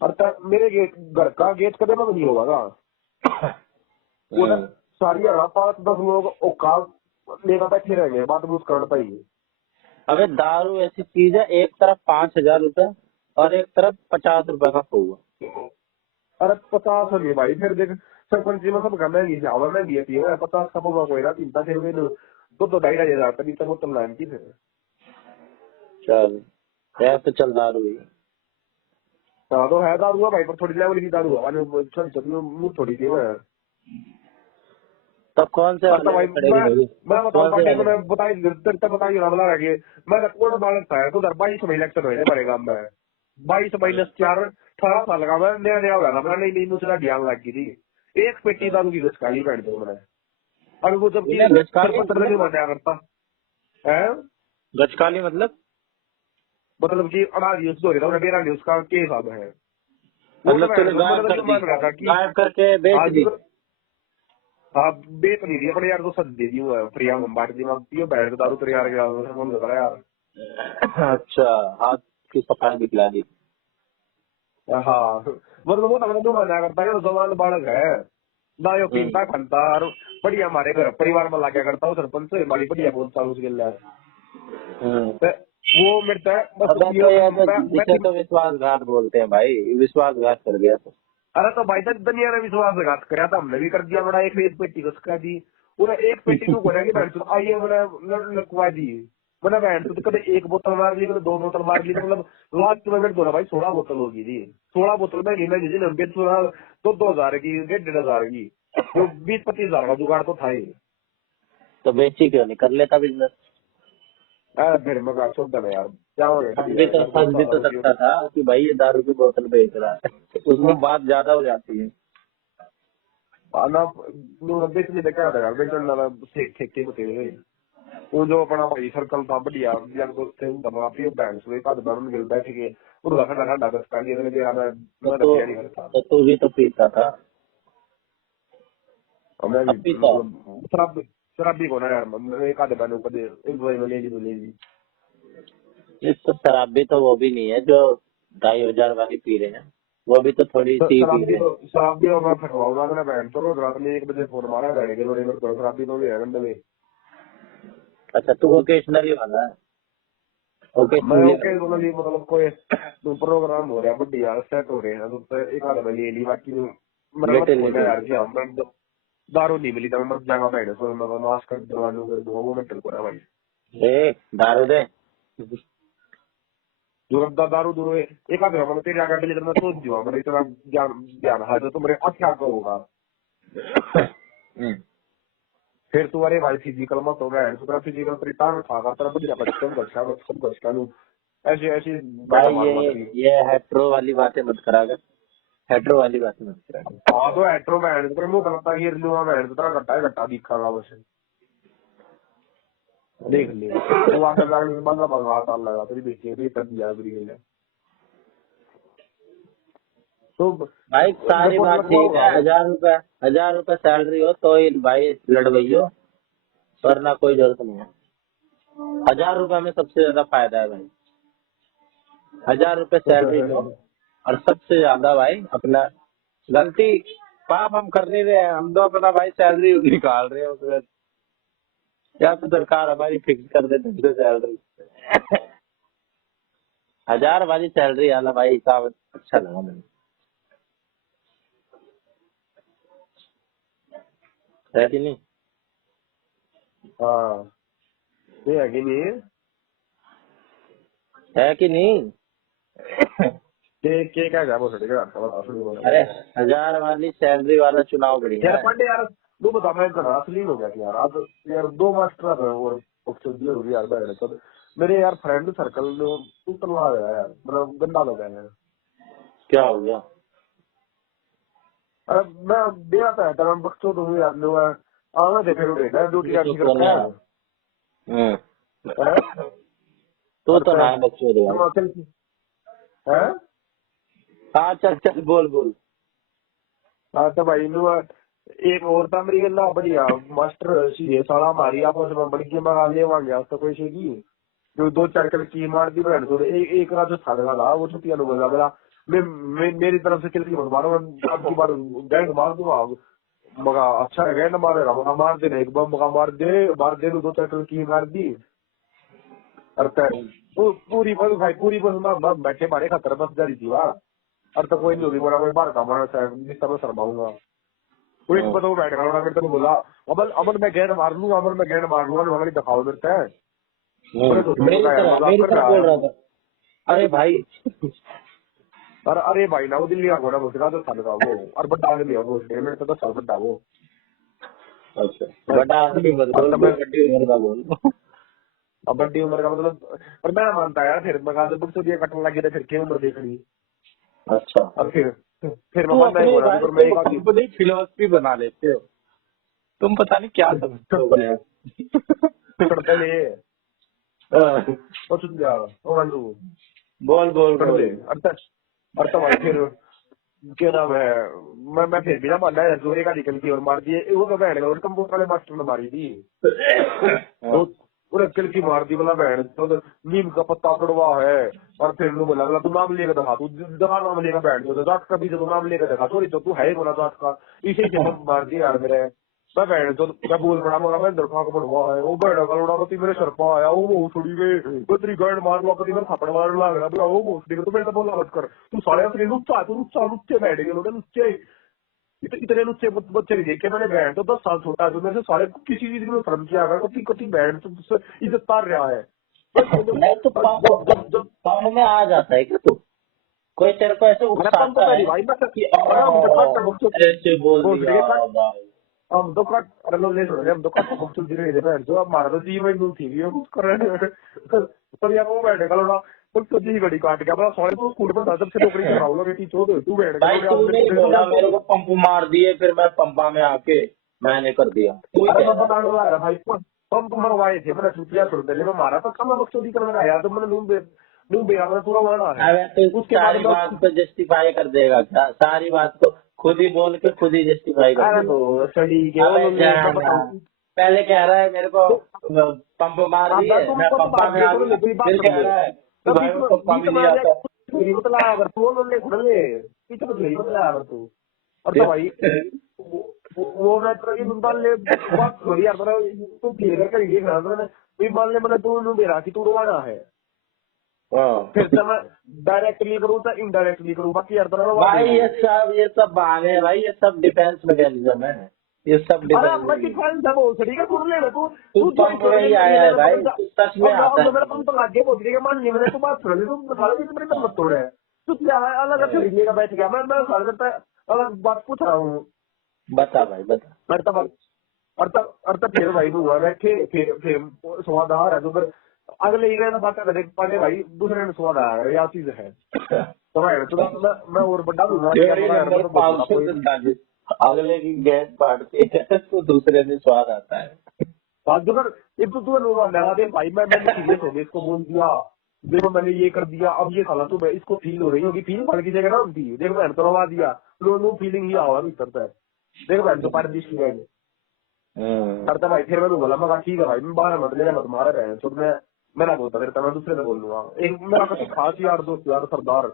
और मेरे गेट घर का गेट कदम में नहीं होगा ना, सारी 5-10 लोग औकात लेकर बैठे रहेंगे, बात बूत कर पाएगी। अबे दारू ऐसी चीज है, एक तरफ 5,000 रुपए और एक तरफ 50 रुपए का खोआ। अरे 50 हो गए भाई, फिर देख सरपंच में सब करना है, चावल में दिए थी 50 का पौवा कोई ना, 3-4 दो 2,500 तक तक बोतल लाइन की फिर। चल यार, तो चल दारू ही। हाँ तो है दारू हुआ भाई, पर थोड़ी लेवल की दारू हुआ, छोटी छोटी मुंह थोड़ी थी मैं। तब कौन से तो वाले भाई में पड़ेगी भाई? मैं बताऊँ कौन से बाटे वाले मैंने में? बताई रमला रह गए, मैं कोड बालक था तो 22 में इलेक्शन हुए हमारे गाँव में, 22 - 4 18 साल का मैं, नया नया हो रहा था, मैंने नई नई दूसरा ज्ञान लग गई थी, एक पेटी दारू की घुसकाई बैठ दो मैंने। अभी वो जबकि इन्हें गजकाली सरपंच नहीं माना करता है, गजकाली मतलब? मतलब कि अनाज यूज हो रहा था, मेरा न्यूज का के हिसाब है वो, तो मतलब तूने गायब मतलब कर कि दी, मान रहा था कि गायब करके बेच आज दी? आप बेच नहीं दी अपने यार को, सद दे दी वो प्रिया में बांट दी, मैं पियो बैठ के दारू तेरे यार गया मन लग रहा यार। अच्छा, हाथ की सफाई दिखला दी। हाँ मतलब वो तो मना करता है, जवान बालक है ना, यो पीता खनता और बढ़िया हमारे घर परिवार में लाया करता हूँ सरपंच से, हमारी बढ़िया बोलता हूँ उसके लिए। तो वो मेरे से बस अबे तो ये ये तो मैं इसे तो विश्वासघात बोलते हैं भाई, विश्वासघात कर गया तो। अरे तो भाई तक दुनिया ने विश्वासघात कराया था, हमने भी कर दिया बड़ा, एक पेटी घुसका दी, उन्हें एक पेटी को बोला कि बहन चोद आइए, मैंने लटकवा दी, मैंने बहन चोद कभी 1 बोतल मार ली, कभी 2 बोतल मार ली, मतलब लास्ट में बोला भाई 16 बोतल होगी थी, 16 बोतल में नहीं मैं नब्बे 16 तो 2,000 की 1,500 की, तो 20-25 हजार का जुगाड़ तो था ही। तो बेची क्यों नहीं, कर लेता बिजनेस? फिर मैं कहा छोड़ देना यार, क्या हो सच गया भी तो घर को सच भी तो सारा सकता था कि भाई ये दारू की बोतल बेच रहा है, उसमें बात ज्यादा हो जाती है। आना बेचने का क्या था बेचने वाला, ठेके होते हुए वो जो अपना भाई सर्कल था बढ़िया यार दोस्त थे, दबा पियो बैंक से कद बरन गिल बैठ के उड़ रहा ठंडा ठंडा 10 का लिए मैंने यार मैं तो रखिया नहीं करता। तो तू भी तो पीता था, और मैं भी अब पीता है? मतलब शराबी को ना यार, मैंने एक आधे मैंने कदे एक दो में ले ली तो ले ली। इस तो शराबी तो वो भी नहीं है जो 2,500 वाली पी रहे हैं, वो भी तो थोड़ी तो सी पी रहे हैं। शराबी और मैं फटवाऊंगा मैं बैंक तो रोज रात में 1 बजे फोन मारा रहेगा लोड़े मेरे को, शराबी तो भी है गंदे में। अच्छा, तू ओकेशनली वाला है? मैं ओकेशनली ओके तो मतलब कोई प्रोग्राम हो रहा है बढ़िया सेट हो रहे हैं तो एक आधे में ले ली, बाकी मेरा मत लिटिल बोलना लिटिल। यार कि हम दारू नहीं मिली तो मैं मत जागा बैठ सो मैं मास्क कर दवा लूंगा दो वो मेंटल को भाई, ए दारू दे। जो दारू दूर एक आधे में तेरे आगे के लिए मैं सोच दिया मेरा इतना ज्ञान ज्ञान है तो मेरे अच्छा का होगा, फिर तुम्हारे भाई फिजिकल मत हो गया है फिजिकल परितान खागा तेरा बढ़िया सब घसका लू ऐसी ऐसी बैठा भाई मार मार रही। ये हेट्रो वाली बातें मत करा कर, हेट्रो वाली बातें मत करा कर। हाँ तो एट्रो बैंड पर मुंह करता गिर लूंगा बैंड तो घट्टा घट्टा दिखागा बस देख लिया तो आकर जाकर बंदा भगवा साल लगा तेरी बेटी भी कर दिया बुरी गई है तो भाई मेरे सारी को बात लगवा ठीक है, होगा। 1,000 रुपए सैलरी हो तो ही भाई लड़वई हो, वरना कोई जरूरत नहीं है। 1,000 रुपए में सबसे ज्यादा फायदा है भाई, 1,000 रुपए सैलरी लो, और सबसे ज्यादा भाई अपना गलती, पाप हम कर नहीं रहे हैं, हम तो अपना भाई सैलरी निकाल रहे हैं उसमें, या तो सरकार हमारी फिक्स कर दे तुमसे सैलरी। 1,000 वाली सैलरी वाला भाई हिसाब अच्छा लगा मुझे, है कि नहीं? हाँ ये है कि नहीं है कि नहीं? के क्या है वो सड़ी का असली बोल अरे 1000 वाली सैलरी वाला चुनाव बढ़िया यार है। पांडे यार तू बता मैं कर असली हो गया कि यार आज यार 2 मास्टर है और ऑक्सीजन हो गई यार बैठ तो मेरे यार फ्रेंड सर्कल में तू तलवा रहा है यार मतलब गंदा लगा है। क्या हो गया? अरे मैं दिया था तमाम बच्चों तो यार लो आना दे फिर उड़े ड्यूटी तो ठीक करता है तो ना बच्चों दे हैं। हाँ चल बोल बोल। हाँ तो भाई नु एक और था मेरी गल्ला बढ़िया मास्टर सीधे साला मारी आपस में बड़ी की मंगा ले वहां गया तो कोई शेगी जो 2-4 कल की मार दी बहन तो एक रात जो साढ़े वाला वो छुट्टियां लोग बोला बोला मैं मेरी तरफ से किल की मत मारो अब की बार गैंग मार दूंगा मगा अच्छा है गैंग मारेगा मगा मार दे एक बम मगा मार दे 2-4 कल की मार दी और पूरी बस भाई पूरी बस मैं बैठे मारे खतर बस जा रही थी वहां और तो कोई नहीं होगी बोला कोई बाहर का मारा जिस तरह शर्माऊंगा वो एक बताओ बैठ रहा फिर तेने बोला अमन अमन मैं गैंड मार लूंगा अमन मैं गैंड मार लूंगा मगर दिखाओ मेरे है मेरी तरह बोल रहा था। अरे भाई और अरे भाई ना वो दिल्ली का घोड़ा मुझे तो साल का वो और बड़ा आगे लिया वो मेरे तो 10 साल बड़ा वो अच्छा बड़ा आदमी मतलब बड़ी उम्र का बोल। अब बड़ी उम्र का मतलब और मैं मानता यार फिर मैं कहा बुक तो दिया कटने लगी तो फिर क्या उम्र देखनी। अच्छा और फिर तुम मैं अपने बोला भाई पर मैं एक आदमी कंपनी फिलोसफी बना लेते हो तुम पता नहीं क्या समझते हो गए करते ले वो सुन जा ओ बंधु बोल बोल कर बोल। ले और तो भाई फिर क्या नाम है मैं फिर भी ना मानना है जोरे का निकल की और मार दिए वो तो बहन और कंप्यूटर वाले मास्टर ने मारी थी तो पूरे किल की मार दी बोला बहन तो नीम का पत्ता कड़वा है और फिर उन्होंने बोला बोला तू नाम लेकर दिखा तू दवा नाम लेकर बैठ जाओ जाट का भी तो नाम लेकर दिखा सॉरी तो तू है बोला जाट का इसे ही मार दिया यार मेरे मैं बहन तो मैं बोल पड़ा मगर मैं दरखा को पड़वा है वो बहन का लोड़ा पति मेरे सर पा आया वो थोड़ी गए वो तेरी गांड मार लो पति मेरे थप्पड़ मार लग रहा वो मोस्टली तो मेरे तो बोला मत कर तू सारे अपने लुच्चे बैठ गए लोग लुच्चे इतने लुच्चे बच्चे नहीं देखे मैंने बहन तो 10 साल छोटा जो मेरे से सारे किसी चीज में शर्म किया अगर कभी कभी बहन तो इज्जत तार रहा है मैं तो पंप में आ जाता है क्या तू कोई तेरे को ऐसे उकसाता है कि ऐसे बोल दिया हम तो कट अरे लो ले छोड़ हम तो कट मुक्त दिरे दे बहन जो अब मारा तो जी में थी भी कुछ कर रहे पर यार वो बैठे कल ना कुछ तो जी गड़ी काट गया बड़ा सॉरी तो स्कूल पर जब से नौकरी कराऊंगा बेटी चोद तू बैठ भाई तू नहीं बोला मेरे को पंप मार दिए फिर मैं पंपा में आके मैंने कर दिया अरे मैं बताने लगा भाई पंप मरवाए थे मैंने छुट्टियां छोड़ दे मारा तो कम बक्सोदी करने आया तो मैंने नूम बेरा में पूरा मारा है तो सारी बात को जस्टिफाई कर देगा क्या सारी बात को खुद ही बोल के खुद ही जस्टिफाई कर देगा। पहले कह रहा है मेरे को पंप मार दिए मैं पंपा में आ गया फिर कह रहा है भाई वो पंपा में नहीं आता बतला अगर तू बोले खुले पीछे बतला बतला अगर तू और तो भाई वो मैं तो ये मान ले बात थोड़ी यार तू क्लियर कर ये ना मैंने मान ले मैंने तू मेरा कि तू रोवाना है फिर से मैं डायरेक्टली करूँ तो इनडायरेक्टली करूँ बाकी यार भाई ये सब बहाने है भाई ये सब डिफेंस मैकेनिज्म है ये सब डिफेंस है वो ठीक है तू पंप में ही आया है भाई सच में आता है मेरा पंप आगे पहुंच गया मान नहीं मैंने तो बात सुन ली तू सारा दिन मेरे मत तोड़े तू क्या है अलग अलग बैठ गया मैं सारा करता अलग बात पूछ रहा हूँ बता भाई बता और तब फिर भाई हुआ बैठे फिर स्वाद आ रहा है तो फिर अगले ही कहना बात कर पाने भाई दूसरे में स्वाद आ रहा है यह चीज है तो भाई तो मैं और बड़ा दूंगा अगले की गैस काटती है तो दूसरे में स्वाद आता है अगर ये तो तू लोग दे भाई मैंने सीरियस हो गया इसको बोल दिया देखो मैंने ये कर दिया अब ये साला तो इसको फील हो रही होगी फील पड़ की जगह ना होती देखो मैंने तो लगा दिया लो फीलिंग ही आवा भीतर से देखो मैंने तो पार दिश की गई करता भाई फिर मैंने बोला मैं ठीक है भाई मैं बाहर मत मेरा मत मारा रहे तो मैं ना बोलता फिर मैं दूसरे से बोल दूंगा एक मेरा कुछ खास यार दोस्त यार सरदार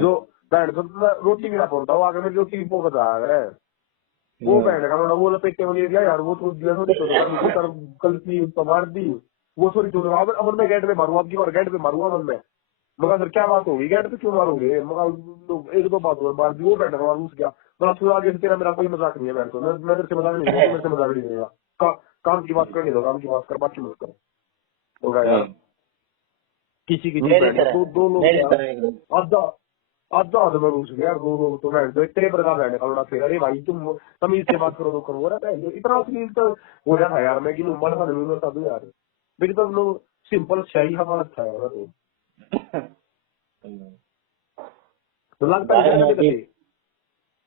जो बहन तो रोटी भी ना बोलता वो आगे मेरी रोटी भी पोक है वो बहन का वो लपेटे में ले दिया यार वो तो दिया थोड़ी गलती मार दी वो सॉरी जो अब मैं गेट पे मारूंगा आपकी और गेट पे मारूंगा अब मैं मगर सर क्या बात होगी गेट पे क्यों मारोगे मगर एक दो बात और मार दी वो बैठ रहा घुस गया मतलब थोड़ा आगे से तेरा मेरा कोई मजाक नहीं है बैठ तो मैं तेरे से मजाक नहीं मेरे से मजाक नहीं देगा काम की बात करने दो काम की बात कर बात की मत कर होगा यार किसी की मेरी बहन तरह, दो दो लोग मेरी यार, तरह एकदम। आधा आधा आधा मैं घुस गया, दो लोग तो बहन दो तेरे पर का बहन का लौड़ा फिर, अरे भाई तुम तमीज से बात करो तो करो, अरे बहन दो, इतना अश्लील तो हो रहा था यार, मैं कि उम्र का नहीं बता दूं यार, मेरी तो लोग सिंपल शाही हमारा था यार, तो लगता भाई नहीं था मैं भी, कभी,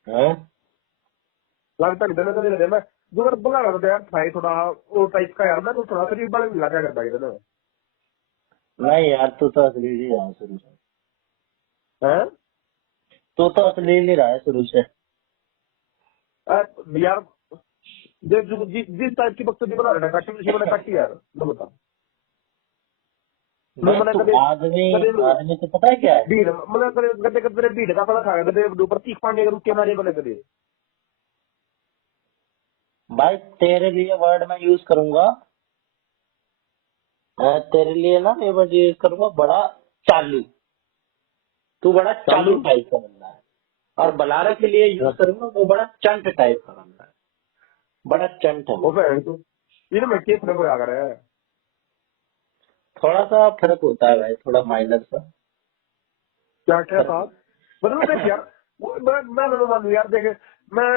हाँ? लगता नहीं था कभी रहते मैं, जो अगर बुला रहा था यार था थोड़ा वो टाइप का यार, मैं तो थोड़ा शरीर बड़ा मिला क्या करता है नहीं यार, तू तो अश्लील ही रहा है शुरू से। हैं? तू तो अश्लील ही रहा है शुरू से। यार देख जिस टाइप की बकचोदी बना रहा है काटी मैंने काटी यार, मैं बता भाई मैंने तू कभी आदमी, कभी आदमी तो पता है क्या है? भीड़ मतलब गड्ढे गड्ढे भीड़ का पता था गड्ढे ऊपर तीख पांडे रुक के मारे बने कभी भाई तेरे लिए वर्ड मैं यूज करूंगा, मैं तेरे लिए ना ये वर्ड यूज करूंगा, बड़ा चालू। तू बड़ा चालू। चालू टाइप का बंदा है। और बलारा के लिए यूज करूंगा, वो बड़ा चंट टाइप का बंदा है, बड़ा चंट है वो वो। बहन तो ये मैं केस में आ कर है, थोड़ा सा फर्क होता है भाई, थोड़ा माइनर सा क्या क्या फर्क था होता मतलब देख यार मैं तो मानू यार देख मैं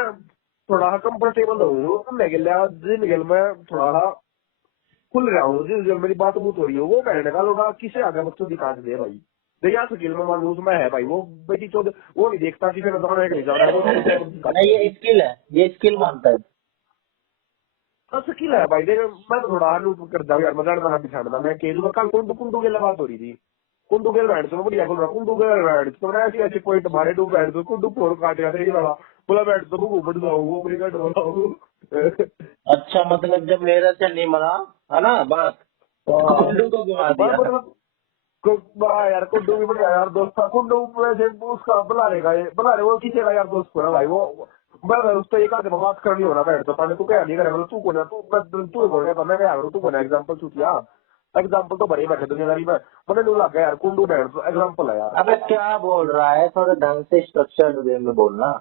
थोड़ा कंफर्टेबल हूँ मैं दिन गिल मैं थोड़ा खुल रहा हूँ जिस जब मेरी बात बूत हो रही है वो बहन का लोटा किसे आगे बच्चों दिखा दे भाई देखिए स्किल में मान लूज में है भाई वो बेटी चौध वो नहीं देखता किसी ने दौड़ने नहीं जा रहा है वो तो है। उसको दिखा नहीं देता ये स्किल है, ये स्किल मानता है। हाँ स्किल है भाई देख मैं तो थोड़ा लूट कर जाऊँ यार मजाक बना बिछाना मैं केजू में कल कुंडू कुंडू के लिए बात हो रही थी कुंडू के बैठ तो बढ़िया बोल रहा कुंडू के बैठ तो मैं ऐसी ऐसी पॉइंट मारे डू बैठ तो कुंडू फोड़ काट गया था वाला बोला बैठ तो वो बढ़ जाओ वो मेरी कट बोला अच्छा मतलब जब मेरे से नहीं मना है ना बात, तो कुल्लू को घुमा दिया। मतलब बड़ा यार कुंडू भी बढ़िया यार दोस्त था कुंडू वैसे उसका बुला रहे वो किसी का यार दोस्त को ना भाई वो मैं उससे एक आधे बात करनी होना बैठ तो पहले तू क्या नहीं करे तू को ना तू बोल रहा मैं क्या करूँ तू को ना एग्जाम्पल छूटिया एग्जाम्पल तो बड़े बैठे दुनियादारी में मैंने नहीं लगा यार कुंडू बैठ तो एग्जाम्पल है यार अबे क्या बोल रहा है, थोड़ा ढंग से स्ट्रक्चर्ड वे में बोलना।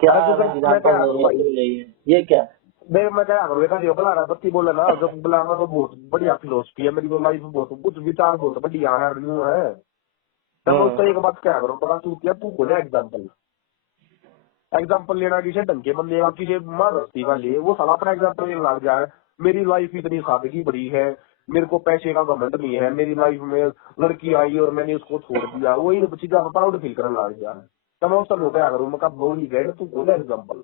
क्या अरे तू मैं क्या एग्जाम्पल करूँ नहीं है, भाई ये नहीं है, ये क्या? देख मैं क्या करूँ एक आधे बुला रहा बत्ती बोले ना जब बुलाना तो बहुत बढ़िया फिलोसफी है मेरी तो लाइफ बहुत कुछ विचार बहुत बढ़िया है न्यू है तब मैं उससे एक बात क्या करूँ बड़ा छूटिया तू बोले एग्जाम्पल एग्जाम्पल लेना किसी ढंग के बंदे का किसी मानवती का ले वो साला अपना एग्जाम्पल लेने लग जाए मेरी लाइफ इतनी सादगी बड़ी है मेरे को पैसे का घमंड नहीं है मेरी लाइफ में लड़की आई और मैंने उसको छोड़ दिया वही चीजें प्राउड फील करने लग जाए तब मैं उसका लोग क्या करूँ मैं कब बोल ही गए तू बोले एग्जाम्पल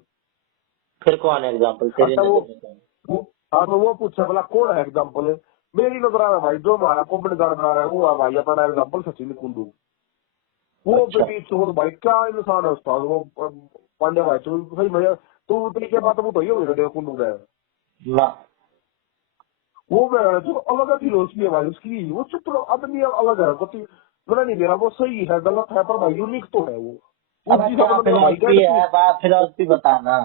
फिर कौन है एग्जाम्पल तेरी अच्छा नजर में कौन? हाँ तो वो पूछा बोला कौन है एग्जाम्पल मेरी नजर आ भाई जो हमारा कॉमेंट करना है वो है भाई अपना एग्जाम्पल सचिन कुंडू वो अच्छा बेटी चोर भाई क्या इंसान है उस्ताद वो पांडे भाई तो सही भैया तो उतनी के बात वो तो ही होगी कुंडू का ना। वो जो अलग फिलोसफी है भाई उसकी वो चुप आदमी अलग है तो मेरा नहीं मेरा वो सही है गलत है पर भाई यूनिक तो है वो अब जिस क्या बंदे का भाई फिलोसफी गेट तू है, बात फिलोसफी बताना।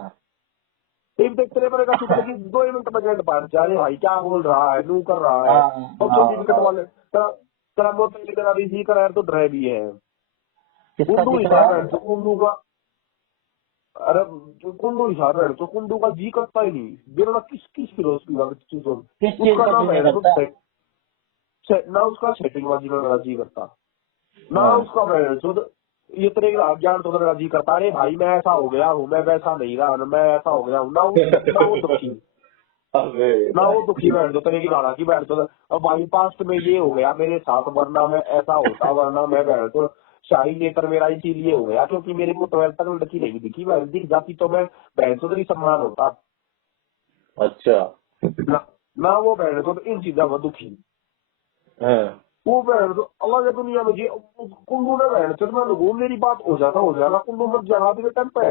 एक देख तेरे पर का चुप लगी 2 मिनट में गेट पार जा रहे भाई क्या बोल रहा है नू कर रहा है हाँ अब हाँ छोटी विकेट हाँ। वाले तेरा मोती तेरा भी जी कर तो ड्राइव भी है किसका कुंडू जिक्र हिसाब है? है तो कुंडू का अरे जो कुंडू हिसाब है तो कुंडू का जी करता ही नहीं बिना किस किस फिलोसफी का चीजों किस चीज उसका का जी नाम नहीं है करता? ना उसका सेटिंग बाजी का जी करता ना हाँ। उसका शुद्ध ये तेरे ज्ञान तो मेरा जी करता अरे भाई मैं ऐसा हो गया हूँ मैं वैसा नहीं रहा मैं ऐसा हो गया हूँ ना वो दुखी अबे ना वो भाई। दुखी बैठ दो तेरे की गाना की बैठ दो अब भाई पास्ट में ये हो गया मेरे साथ वरना मैं ऐसा होता वरना मैं बैठ तो शाही नेत्र मेरा इसीलिए हो गया क्योंकि मेरे को 12 तक लड़की नहीं दिखी मैं दिख जाती तो मैं बहन तो तेरी सम्मान होता अच्छा। ना वो बहन तो इन चीजों में दुखी हाँ वो बहन तो अलग है दुनिया में जी कुंडू ने बहन तो मैं लोगों मेरी बात हो जाएगा कुंडू मत जाना तेरे टाइम पे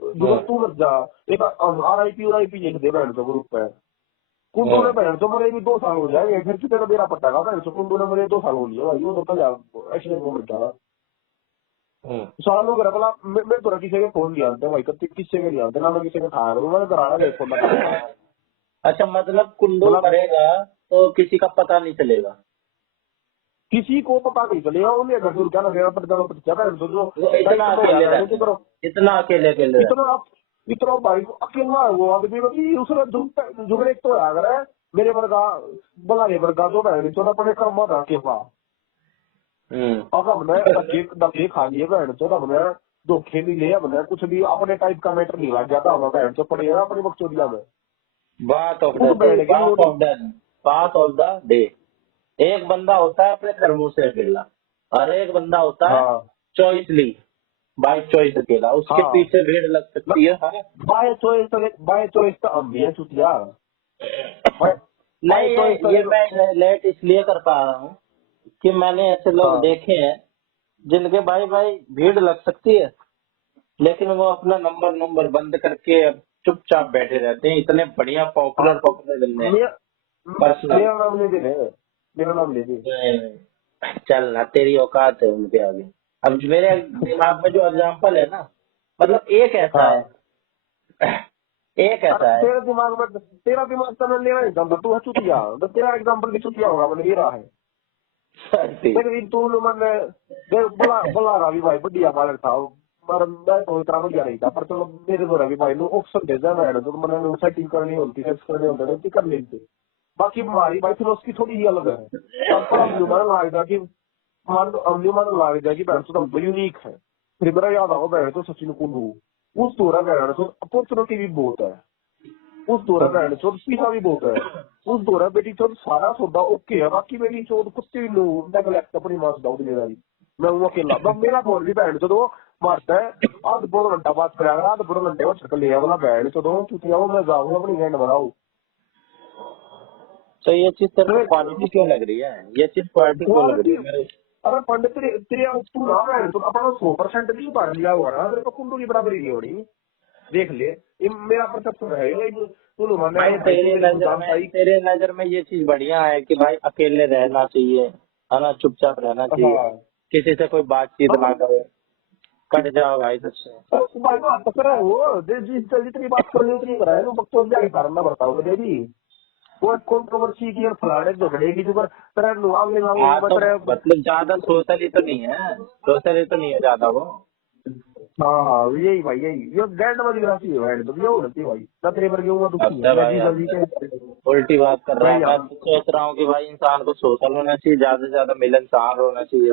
जो हाँ तू मत जा एक RIP लिख दे बहन तो ग्रुप पे कुंडू ने बहन तो मेरे भी 2 साल हो जाएंगे फिर कितने मेरा पट्टा का बहन तो कुंडू ने मेरे 2 साल हो लिया भाई वो तो कल एक्सीडेंट में मर गया हाँ। साल हो गया बोला मैं तो किसी के फोन नहीं आते भाई कभी किसी के नहीं आते ना मैं किसी के खाया करूँ मैंने कराना नहीं फोन लगा अच्छा मतलब कुंडू बोला करेगा तो किसी का पता नहीं चलेगा? किसी को पता नहीं चलेगा उन्हें अगर फिर क्या लगेगा पर जब क्या तो जो वो इतना टाइट में हो अकेले जाएगा रहते तो करो हैं, इतना अकेले अकेले रहते इतना भाई को अकेला है वो आदमी मतलब उसने झुगड़े एक तो है अगर है मेरे वर्गा बुलाने वर्गा तो बहन चौदह अपने काम रहा के पास अब हमने धक्के खा लिए बहन चौदह हमने धोखे भी लिए हमने कुछ भी अपने टाइप का मैटर नहीं लग गया था हमारा बहन चो पड़ेगा अपनी बकचोदिया में बात ऑफ द डे। एक बंदा होता है अपने कर्मों से अकेला और एक बंदा होता है हाँ चॉइसली बाय चॉइस अकेला, उसके हाँ पीछे भीड़ लग सकती है। हाँ। बाय चॉइस तो अब भी है चुतिया नहीं ये मैं रिलेट इसलिए कर पा रहा हूँ कि मैंने ऐसे लोग हाँ देखे हैं जिनके भाई भीड़ लग सकती है लेकिन वो अपना नंबर बंद करके चुपचाप बैठे रहते हैं। इतने बढ़िया पॉपुलर बंदे हैं पर्सनल। मेरा नाम ले दे मेरा नाम ले दे चल ना, तेरी औकात है उनके आगे। अब मेरे दिमाग में जो एग्जाम्पल है ना, मतलब एक ऐसा हाँ है एक ऐसा है। तेरा दिमाग तो मैं लेना एग्जाम्पल तू है चुतिया तो तेरा एग्जाम्पल भी चुतिया होगा मैंने ये रहा है लेकिन तू मैंने बुला रवि भाई बढ़िया बालक था पर मैं तो इतना बढ़िया नहीं था पर चलो मेरे को रवि भाई ने ऑप्शन दे दिया मैंने तो मैंने सेटिंग करनी होती है करने होते कर लेते बाकी हमारी भाई फिर उसकी थोड़ी ही अलग है तब पर अनुमान लगता कि अनुमान लगता कि बैठ तो यूनिक है फिर मेरा याद आओ बैठ तो सचिन कुंडू उस दौरा बैठ तो अपॉर्चुनिटी भी बहुत है उस दौरा बैठ चो पैसा भी बहुत है उस दौरा बेटी चो सारा सौदा ओके है बाकी बेटी चो कुत्ते भी लोग नेगलेक्ट अपनी मां से दाऊद मेरा मैं हूँ अकेला मेरा फोन भी बैठ चो मारता है आध पौन घंटा बात कराया आध पौन घंटे छक लिया वाला बैठ चो चुतिया वो मैं जाऊंगा अपनी हैंड बनाऊ। तो ये चीज तेरे को क्वालिटी क्यों लग रही है? ये चीज क्वालिटी क्यों लग रही है? अरे पंडित तेरे तू ना बैठ तो अपना 100% भी उतार लिया हुआ ना तेरे को कुंडू की बराबरी नहीं होनी देख ले ये मेरा परसेप्शन है भाई तेरे नजर में ये चीज बढ़िया है कि भाई अकेले रहना चाहिए है ना, चुपचाप रहना चाहिए। हाँ। किसी से कोई बातचीत ना करे, कट जाओ भाई तुझसे। भाई बात तो करे वो जितनी बात करनी उतनी कराए वो बच्चों क्या कारण ना बताओ देवी वो कंट्रोवर्सी की और फलाने झगड़े की जो तरह मतलब ज्यादा सोशली तो नहीं है, सोशली तो नहीं है ज्यादा वो। हाँ यही भाई यही ये गैंड वाली राशि है तो ये होती भाई ना तेरे पर क्यों दुखी है उल्टी बात कर रहा है। मैं तो सोच रहा हूँ कि भाई इंसान को सोशल होना चाहिए, ज्यादा से ज्यादा मिलनसार होना चाहिए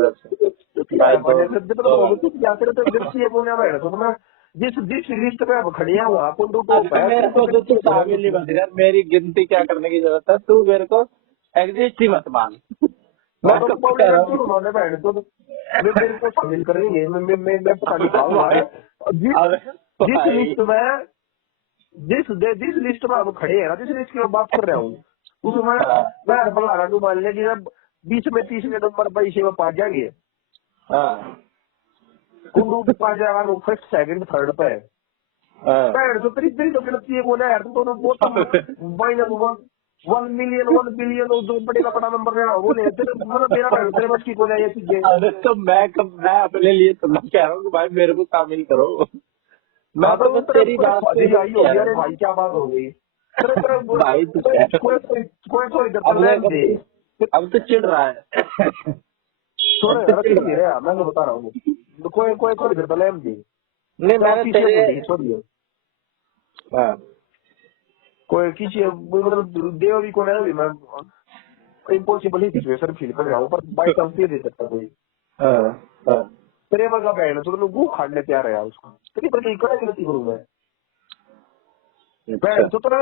जिस जिस लिस्ट पे अब खड़े हैं वहाँ मेरे को जो तू शामिल ही बन यार, मेरी गिनती क्या करने की जरूरत है, तू मेरे को एग्जिस्ट ही मत मान। मैं तो कह रहा हूँ मेरे को शामिल करेंगे मैं पता नहीं पाऊंगा जिस लिस्ट में जिस लिस्ट में अब खड़े हैं ना जिस लिस्ट की बात कर रहा हूँ उसमें मैं बना रहा हूँ मान लिया कि 20 में 30 नंबर 22 में पा जाएंगे कुंडू पे पा जाएगा वो फर्स्ट सेकंड थर्ड पे तो तेरी तो गलती है बोला यार तुम दोनों बहुत माइनस 1 मिलियन 1 बिलियन जो बड़े बड़ा नंबर है वो ले मतलब मेरा तेरे बस की को ये चीजें। अरे तो मैं अपने लिए तो मैं कह रहा हूँ कि भाई मेरे को शामिल करो। मैं तो बस तेरी बात पे आई हो गया। अरे भाई क्या बात हो गई भाई अब तो चिढ़ रहा है मैं बता रहा हूँ कोई इधर तो लेम दी नहीं मैंने तेरे कोई किसी मतलब देव भी को नहीं मैं इम्पॉसिबल ही सिचुएशन फील कर रहा हूँ पर बाई चांस दे सकता कोई तेरे वर्गा बहन तो तुम गु खाने तैयार है उसको तेरी पर नहीं करे गलती करूँ मैं बहन तो तेरा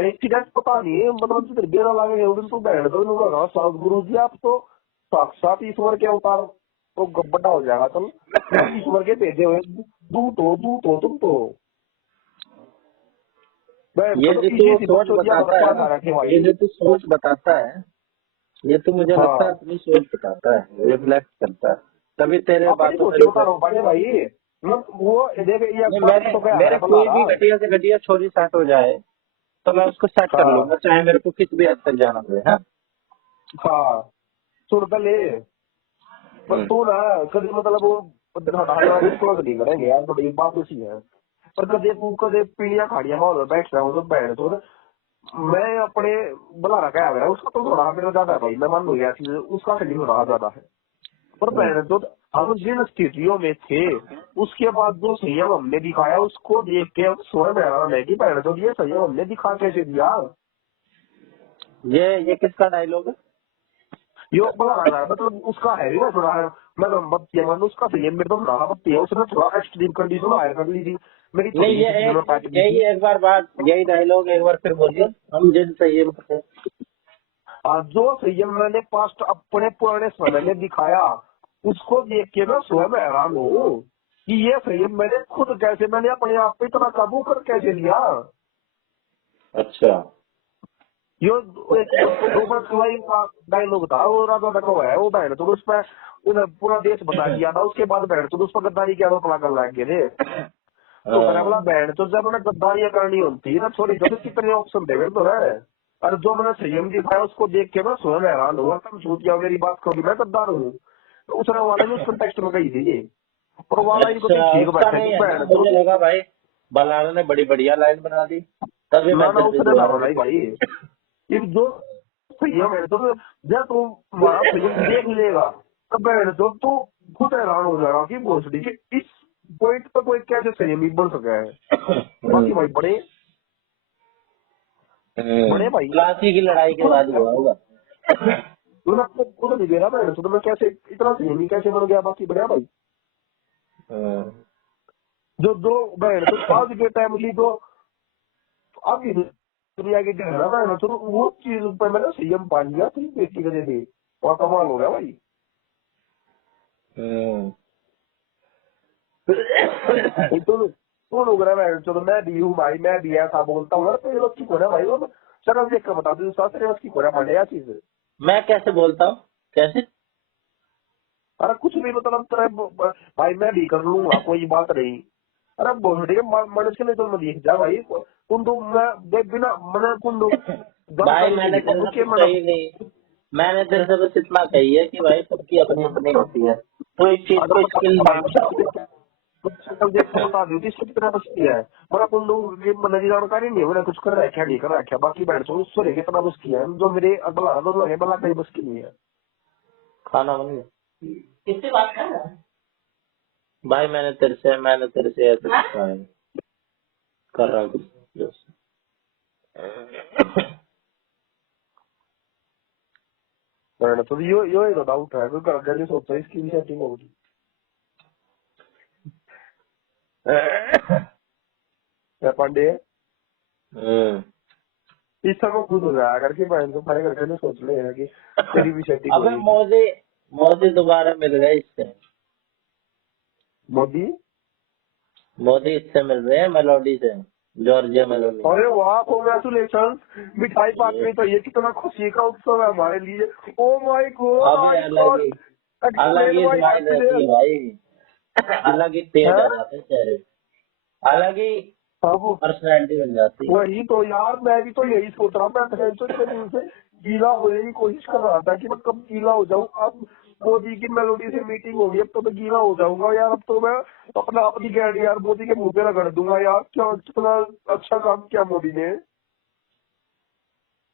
एक्सीडेंट पता नहीं मतलब तुझे बेरा लगेगा उधर तो बहन तो लगा साउथ गुरु जी आप तो साक्षात ईश्वर के अवतार तो बड़ा हो जाएगा तुम ईश्वर के भेजे हुए दूत हो तुम तो ये जो तू सोच बताता है ये जो तू सोच बताता है ये तो मुझे लगता है अपनी सोच बताता है, रिफ्लेक्ट करता है तभी तेरे बातों में भाई वो मेरे कोई भी घटिया से घटिया छोरी सेट हो जाए तो मैं उसको सेट कर लूंगा चाहे मेरे को किस भी हद तक जाना पड़े। हाँ सुन पहले पर तू ना कभी मतलब वो नहीं करेंगे यार थोड़ी बात उसी है पर कदे तू कदे पीलिया खाड़िया माहौल बैठ रहा हूँ तो बैठ तो मैं अपने बुला रखा है उसका तो थोड़ा मेरा ज्यादा है भाई मैं मान गया उसका शरीर थोड़ा ज्यादा है पर बहन तो हम जिन स्थितियों में थे उसके बाद जो संयम हमने दिखाया उसको देख के स्वयं हैरान है कि बहन तो ये संयम हमने दिखा कैसे दिया ये किसका डायलॉग है? यो बड़ा रहा है, मतलब उसका है भी ना थोड़ा, मैं बत्ती है, मतलब उसका सही है, मेरे तो बड़ा बत्ती है, उसने थोड़ा एक्सट्रीम कंडीशन हायर कर ली थी, मेरी नहीं, थोड़ी सी चीज में पैक दी यही थी। एक बार बात, यही डायलॉग एक बार फिर बोलिए, हम जिन संयम से। जो संयम मैंने पास्ट अपने पुराने समय में दिखाया, उसको देख के मैं स्वयं हैरान हूँ कि ये संयम मैंने अपने आप पे इतना काबू कर कैसे लिया। अच्छा। यो एक रोबर्ट क्लाइव का डायलॉग था, वो राजा का है, वो बहन तो उस पर उन्हें पूरा देश बता दिया था, उसके बाद बहन तो उस पर गद्दारी के आरोप लगा लग गए थे। तो मैंने बोला बहन तो जब उन्हें गद्दारियां करनी होती है ना, थोड़ी तो कितने ऑप्शन थे तो है। और जो मैंने संयम दिखाया उसको देख के मैं स्वयं हैरान हुआ, तुम छूट मेरी बात करोगी मैं गद्दार हूँ। तो उसने वाले ने उस कंटेक्स्ट में कही थी, और वाला इनको तो अच्छा, ठीक उसका बैठे नहीं कि है ना, बहन तो। मुझे लगा भाई बलाना ने बड़ी बढ़िया लाइन बना दी, तभी ना मैं ना दिल पे उसने ना दोबारा बनाई देखा। भाई, ये जो संयम है तो जब तू हमारा संयम देख लेगा तब बहन तो तू खुद हैरान हो जाएगा कि भोसड़ी के इस पॉइंट पर कोई कैसे संयमी बन सका है। बाकी भाई बड़े बड़े भाई प्लासी की लड़ाई के बाद हुआ होगा। तूने आपको खुद नहीं दे रहा बहन तो मैं कैसे इतना संयमी कैसे बन गया। बाकी बढ़िया भाई, जो दो बहन तो आज के टाइम की तो अभी दुनिया की ढहना बहन तो वो चीज पर मैंने संयम पा लिया थी बेटी के थे, और कमाल हो गया भाई। तो कौन हो गया मैं, चलो मैं भी हूँ भाई, मैं भी ऐसा बोलता हूँ तो ये लोग की कोना भाई, वो शर्म देख कर बता दू साथ की कोना माने या चीज। मैं कैसे बोलता हूँ, कैसे? अरे कुछ भी मतलब तेरा भाई मैं भी कर लूंगा कोई बात नहीं। अरे बोलने के मनुष्य ने तो मैं देख जा भाई, कुंडू मैं देख बिना मैंने कुंडू भाई जानकारी मैंने नहीं तेरे कुंडू से के कुछ मैंने कही नहीं, मैंने तेरे से बस इतना कही है कि भाई सबकी अपनी अपनी होती है, तो इस चीज अगर को बता स्किल भाई मान। शक्ल देख के बता दी इसको कितना बचती है। मेरा कुंडू ये मैंने जानकारी नहीं है, मैंने कुछ कर रखा नहीं कर रखा, बाकी बैठ तो उससे लेके कितना बस किया है जो मेरे अगला दोनों है बला कहीं बस की नहीं है। खाना बन गया? किससे बात कर रहा है भाई? मैंने तेरे से ऐसे पूछा है, कर रहा हूँ कुछ दोस्त। मैंने तो यो ही तो डाउट है, कोई कर नहीं सोचता इसकी भी सेटिंग होगी। क्या पांडे इस समय खुद हो जाया करके बहन को फायदा करके नहीं सोच ले है कि तेरी भी सेटिंग अबे होगी। मोदी, मोदी दोबारा मिल गए इससे, मोदी मोदी इससे मिल रहे हैं मेलोडी से, जॉर्जिया मेलोडी। अरे वाह कॉन्ग्रेचुलेशन, मिठाई पाकनी तो ये कितना खुशी का उत्सव है हमारे लिए। ओ माय गॉड अबे आई अलग गॉट ही, अलग एक्सप्लेन ही माय स्माइल रहती है हैप्पीनेस भाई, अलग ही तेज है। आ जाते हैं चेहरे, अलग ही अब पर्सनैलिटी बन जाती है। वही तो यार मैं भी तो यही सोच रहा हूँ, मैं तो इतने दिन से गीला होने की कोशिश कर रहा था कि मैं कब गीला हो जाऊँ। अब मोदी की मेलोडी से मीटिंग होगी, अब तो मैं गीला हो जाऊंगा यार। अब तो मैं अपना अपनी गैंड यार मोदी के मुंह पे रगड़ दूंगा यार, क्या कितना अच्छा काम किया मोदी ने।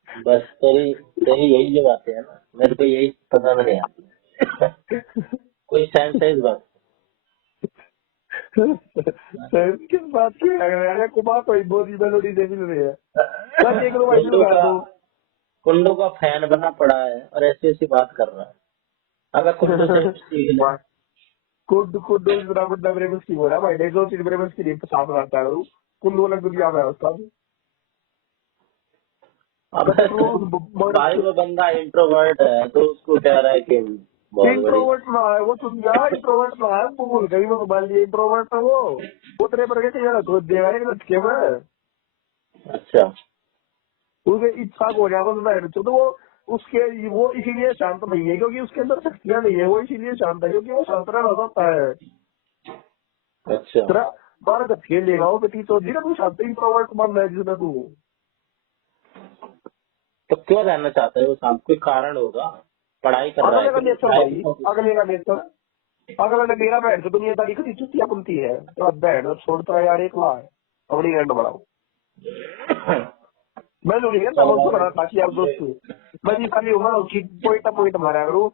बस तेरी तेरी यही जो बातें है ना, मेरे को यही पसंद नहीं आती। कोई सेंस है इस बात किस बात की है कुमार कोई मोदी मेलोडी से मिल रही है। मैं देख लो भाई कुल्लू लगा का, दो। कुल्लू का फैन बना पड़ा है और ऐसी ऐसी बात कर रहा है। अगर कुल्लू से कुछ सीख ले। कुड कुड इतना बड़ा मेरे बस की हो रहा है भाई, नहीं जो चीज मेरे बस की नहीं पसंद आता है कुल्लू अलग दुनिया में है उसका। अब भाई वो बंदा इंट्रोवर्ट है तो उसको कह रहा है कि बहुत बड़ी। इंट्रोवर्ट ना है वो, सुन गया इंट्रोवर्ट ना है, वो भूल गई वो मोबाइल लिए इंट्रोवर्ट है वो तेरे पर के यार तो देगा एक लटके में अच्छा, उसके इच्छा हो जाएगा तो बैठ तो वो उसके वो इसीलिए शांत नहीं है क्योंकि उसके अंदर शक्तियां नहीं है, वो इसीलिए शांत है क्योंकि वो शांत रहना चाहता है। अच्छा। तेरा बार गठिए लेगा वो बेटी तो धीरे तू शांत इंट्रोवर्ट बन रहा है जिसमें तू। तो क्यों रहना चाहता है वो शांत? कोई कारण होगा, पढ़ाई कर रहा है अगले का फिर नेचर पढ़ाई भाई, पे अगले का नेचर अगला ने मेरा बैठ तो दुनियादारी की चुतिया बनती है तो बैठ छोड़ता है यार एक ला है अपनी एंड बढ़ाओ। मैं जो नहीं कहता चल मैं उसको भाई। बना ताकि यार दोस्त मैं जी खाली हूँ उसकी पॉइंट मारा करूँ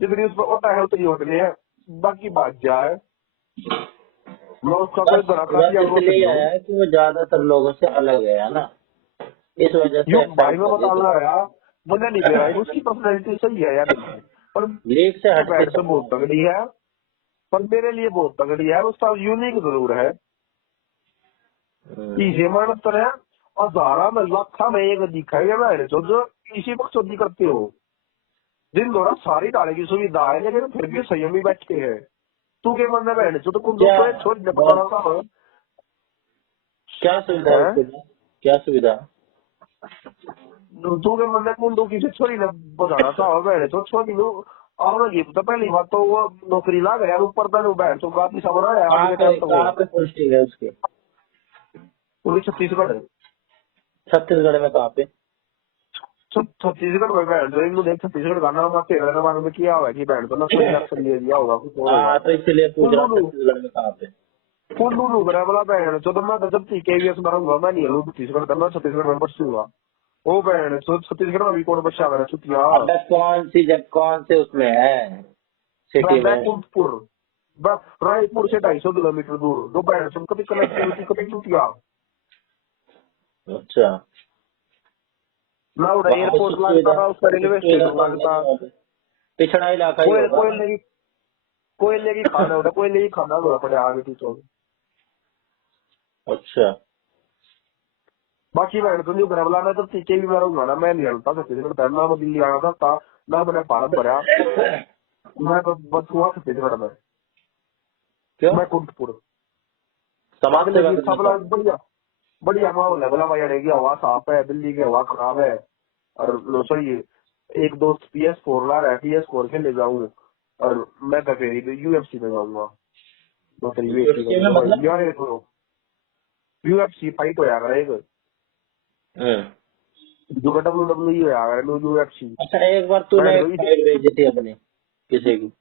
जितनी उसमें होता है उतनी होटने है, बाकी बात जाए मैं उसका कोई बस बना बस ताकि यार दोस्त नहीं इसलिए हूँ। है कि वो ज्यादातर लोगों से अलग है ना, इस वजह यो से भाई एक्सेप्ट मैं कर बता लेते रहा हैं। यार मुझे नहीं दे रहा है, उसकी पर्सनैलिटी सही है यार, पर लीग से हट बैट के से बहुत तगड़ी है, पर मेरे लिए बहुत तगड़ी है, उसका यूनिक जरूर है। इसे मेहनत है, और हजारा में लाखा में एक दिखाएगा मेरे जो इसी बकचोदी करते हो, दिन दौरा सारी डाले की सुविधा है, लेकिन फिर भी संयमी बैठे हैं। तू के मन में बहन तो तुम क्या दोस्तों छोड़ दे पता ना हो क्या सुविधा है उसके लिए? क्या सुविधा? तू के मन में कुंडू की छोरी ने बताना था बहन तो छोरी नु और ये तो पहली बात तो वो नौकरी ला गया ऊपर तक बहन तो गाती सब रहा है आज के टाइम तो वो कहाँ पे पोस्टिंग है उसकी? पूरी छत्तीसगढ़ है। छत्तीसगढ़ में कहाँ पे? छत्तीसगढ़ में बहन तो एक देख छत्तीसगढ़ का नाम 13 में किया हुआ है कि बहन तो नक्सली नक्सली एरिया होगा कुछ और होगा। हाँ तो इसलिए पूछ रहा हूँ, कुल्लू छत्तीसगढ़ में कहाँ पे? कुल्लू नुगरा वाला बहन तो मैं तो जब केवीएस मारूंगा मैं नहीं हूँ छत्तीसगढ़ का, मैं छत्तीसगढ़ में बसूंगा वो बहन तो छत्तीसगढ़ में भी कौन बच्चा मेरा छुट्टिया अबे कौन से उसमें है सिटी में? बैकुंठपुर रायपुर से 250 किलोमीटर दूर, दो बहन तुम कभी कनेक्टिविटी कभी छुट्टिया अच्छा, ना उड़ा वहाँ पे एयरपोर्ट सुख लगता सुविधा ना उसका सुख रेलवे सुविधा स्टेशन तो नहीं लगता। है वहाँ पे। पिछड़ा इलाका ही कोयल होगा। कोयले की खाना होता, कोयले की खाना होगा पड़े आगे पीछे। अच्छा, बाकी बहन तुम जो घरवाला मैं तो टीके भी मारूंगा ना, मैं नहीं हलता छत्तीसगढ़ पहनना, मैं दिल्ली आना था ना मैंने फार्म भरा, मैं तो बस हुआ छत्तीसगढ़ में क्यों? मैं कुंठपुर समाज अगले सेवा की करने सबला का? बढ़िया बढ़िया माहौल है, बोला भाई की हवा साफ है, दिल्ली की हवा खराब है। और लो सही एक दोस्त PS4 ला रहा है, PS4 के ले जाऊँ और मैं तो फिर UFC में जाऊंगा, तो फिर वेट ही यूएफसी में करूंगा भाई मतलब? यार। ये तो UFC फाइट होया कर एक हम्म। जो WWE होया कर UFC अच्छा, एक बार तूने एक फाइल भेजी थी अपनी किसी की?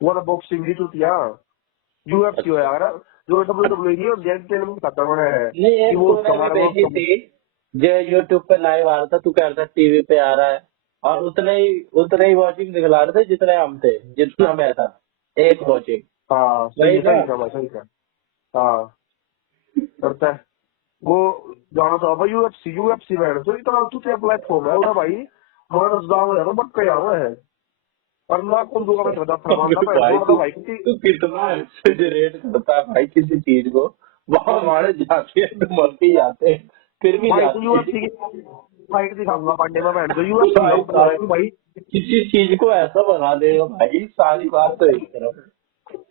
वो तो बॉक्सिंग भी टूटिया UFC होया कर जो WWE नहीं और जेट ट्रेन में खत्म है नहीं, कि एक वो तूने भी हमारा भेजी वो थी जो यूट्यूब पे लाइव आ रहा था, तू कह रहा था टीवी पे आ रहा है, और उतने ही वॉचिंग दिखला रहे थे जितने हम थे, जितना मैं था, एक वॉचिंग। हाँ वही सही ना? सही था भाई सही था। हाँ करता है वो जाना था भाई UFC में तो इतना टूटिया प्लेटफॉर्म है उधर भाई, मानस गाँव है तो बट गया हुआ है और ना कौन दूंगा मैं बता फरमाना मैं भाई जोड़ तू भाई क्योंकि तू कितना एक्सेजरेट करता है भाई किसी चीज को। वहां हमारे जाते हैं तो मरते ही जाते हैं, फिर भी भाई तो जाते UFC हैं। की फाइट दिखाऊंगा पांडे में बैठ तो तो UFC भाई का बोल रहा हूँ भाई। किसी चीज को ऐसा बना देगा भाई, सारी बात तो एक तरफ,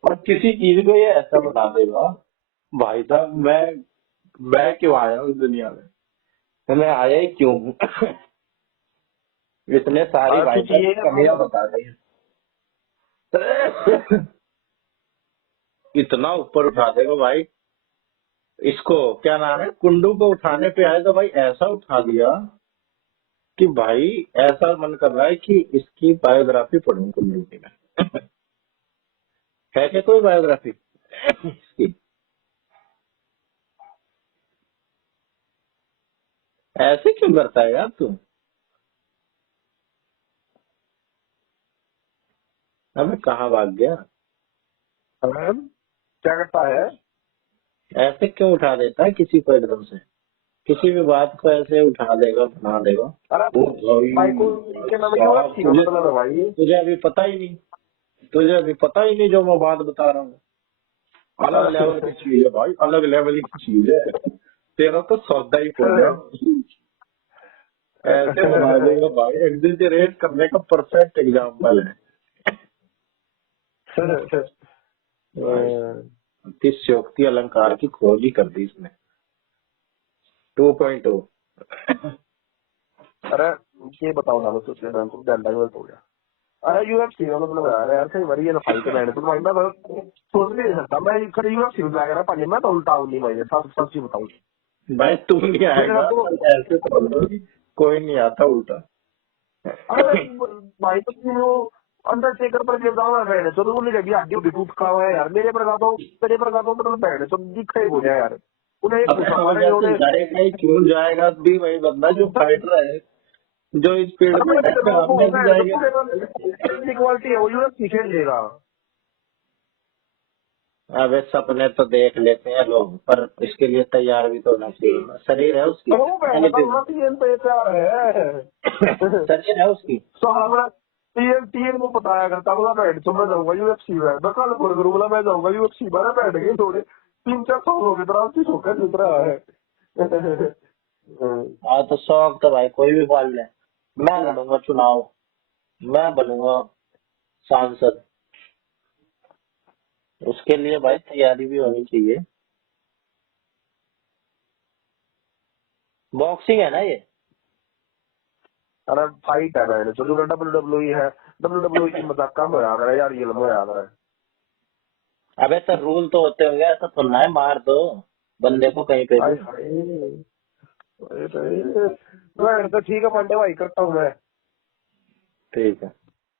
और किसी चीज को ये ऐसा बना देगा भाई साहब। मैं क्यों आया हूँ इस दुनिया में? मैं आया ही क्यों हूँ? इसने सारी भाई क्योंकि साहब ये कमियां बता दी। इतना ऊपर उठा देगा भाई। इसको क्या नाम है, कुंडू को उठाने पे आए तो भाई ऐसा उठा दिया कि भाई ऐसा मन कर रहा है कि इसकी बायोग्राफी पढ़ूं कुंडू की मैं। है क्या कोई बायोग्राफी इसकी? ऐसे क्यों करता है यार तू? हमें कहाँ भाग गया? क्या करता है ऐसे क्यों उठा देता है किसी को एकदम से? किसी भी बात को ऐसे उठा देगा, बना देगा। अरे ओ भाई को भाई क्या नाम है साहब, UFC का मतलब है भाई। तुझे अभी पता ही नहीं, तुझे अभी पता ही नहीं जो मैं बात बता रहा हूँ। अलग लेवल की चीज है भाई, अलग लेवल की चीज है। तेरा तो सौदा ही फोड़ है। ऐसे बना देगा भाई, एग्जिजरेट करने का परफेक्ट एग्जाम्पल है भाई। अतिशयोक्ति अलंकार की खोज ही कर दी इसने 2.0। अरे ये बताओ ना बस उसके नाम को घंटा हो गया। अरे UFC का मतलब यार यार सही बारी ये ना फाइट मैंने तो भाई मैं सोच नहीं सकता मैं खड़ी UFC में लगा रहा पानी मैं तो उल्टा हूँ नहीं भाई सब सच्ची बताऊँ भाई तू नहीं मेरा आएगा तो। ऐसे तो बोलो, कोई नहीं आता उल्टा। अरे भाई तो तुम वो अंडरटेकर पर के दावा है तो उन्हें कभी हड्डी उड्डी टूट का हुआ है यार, मेरे पर तो मतलब बैठ तो दिखा ही हो गया यार उन्हें एक अब पूछा तो हमारे जैसे उन्हें। जाएगा ही, क्यों जाएगा भी वही बंदा जो फाइटर है, जो इस फील्ड में है, हम नहीं जाएंगे? क्वालिटी है वो UFC खेल लेगा। अबे सपने तो देख लेते हैं लोग, पर इसके लिए तैयार भी तो होना चाहिए ना। शरीर है उसकी, तो वो बहन का टीएन पे प्यार है। शरीर है उसकी। तो हमारा टीएन टीएन को बताया करता बोला बैठ तो मैं जाऊंगा यूएफसी में, मैं कल फोन करूँ बोला मैं जाऊंगा यूएफसी में, ना बैठ गए थोड़े 3-4 हो गए तरह की शौक जित रहा है। हाँ तो शौक तो भाई कोई भी पाल ले। मैं लड़ूंगा चुनाव, मैं बनूंगा सांसद, उसके लिए भाई तैयारी भी होनी चाहिए। बॉक्सिंग है ना ये। अरे फाइट है मैंने जो WWE है, WWE की मजाक कम हो याद है यार, ये लम्बा याद है। अबे तो रूल तो होते होंगे, ऐसा थोड़ा है मार दो बंदे को कहीं पे हाय भी। हाय, तो ठीक है पांडे भाई, करता हूँ मैं। ठीक है।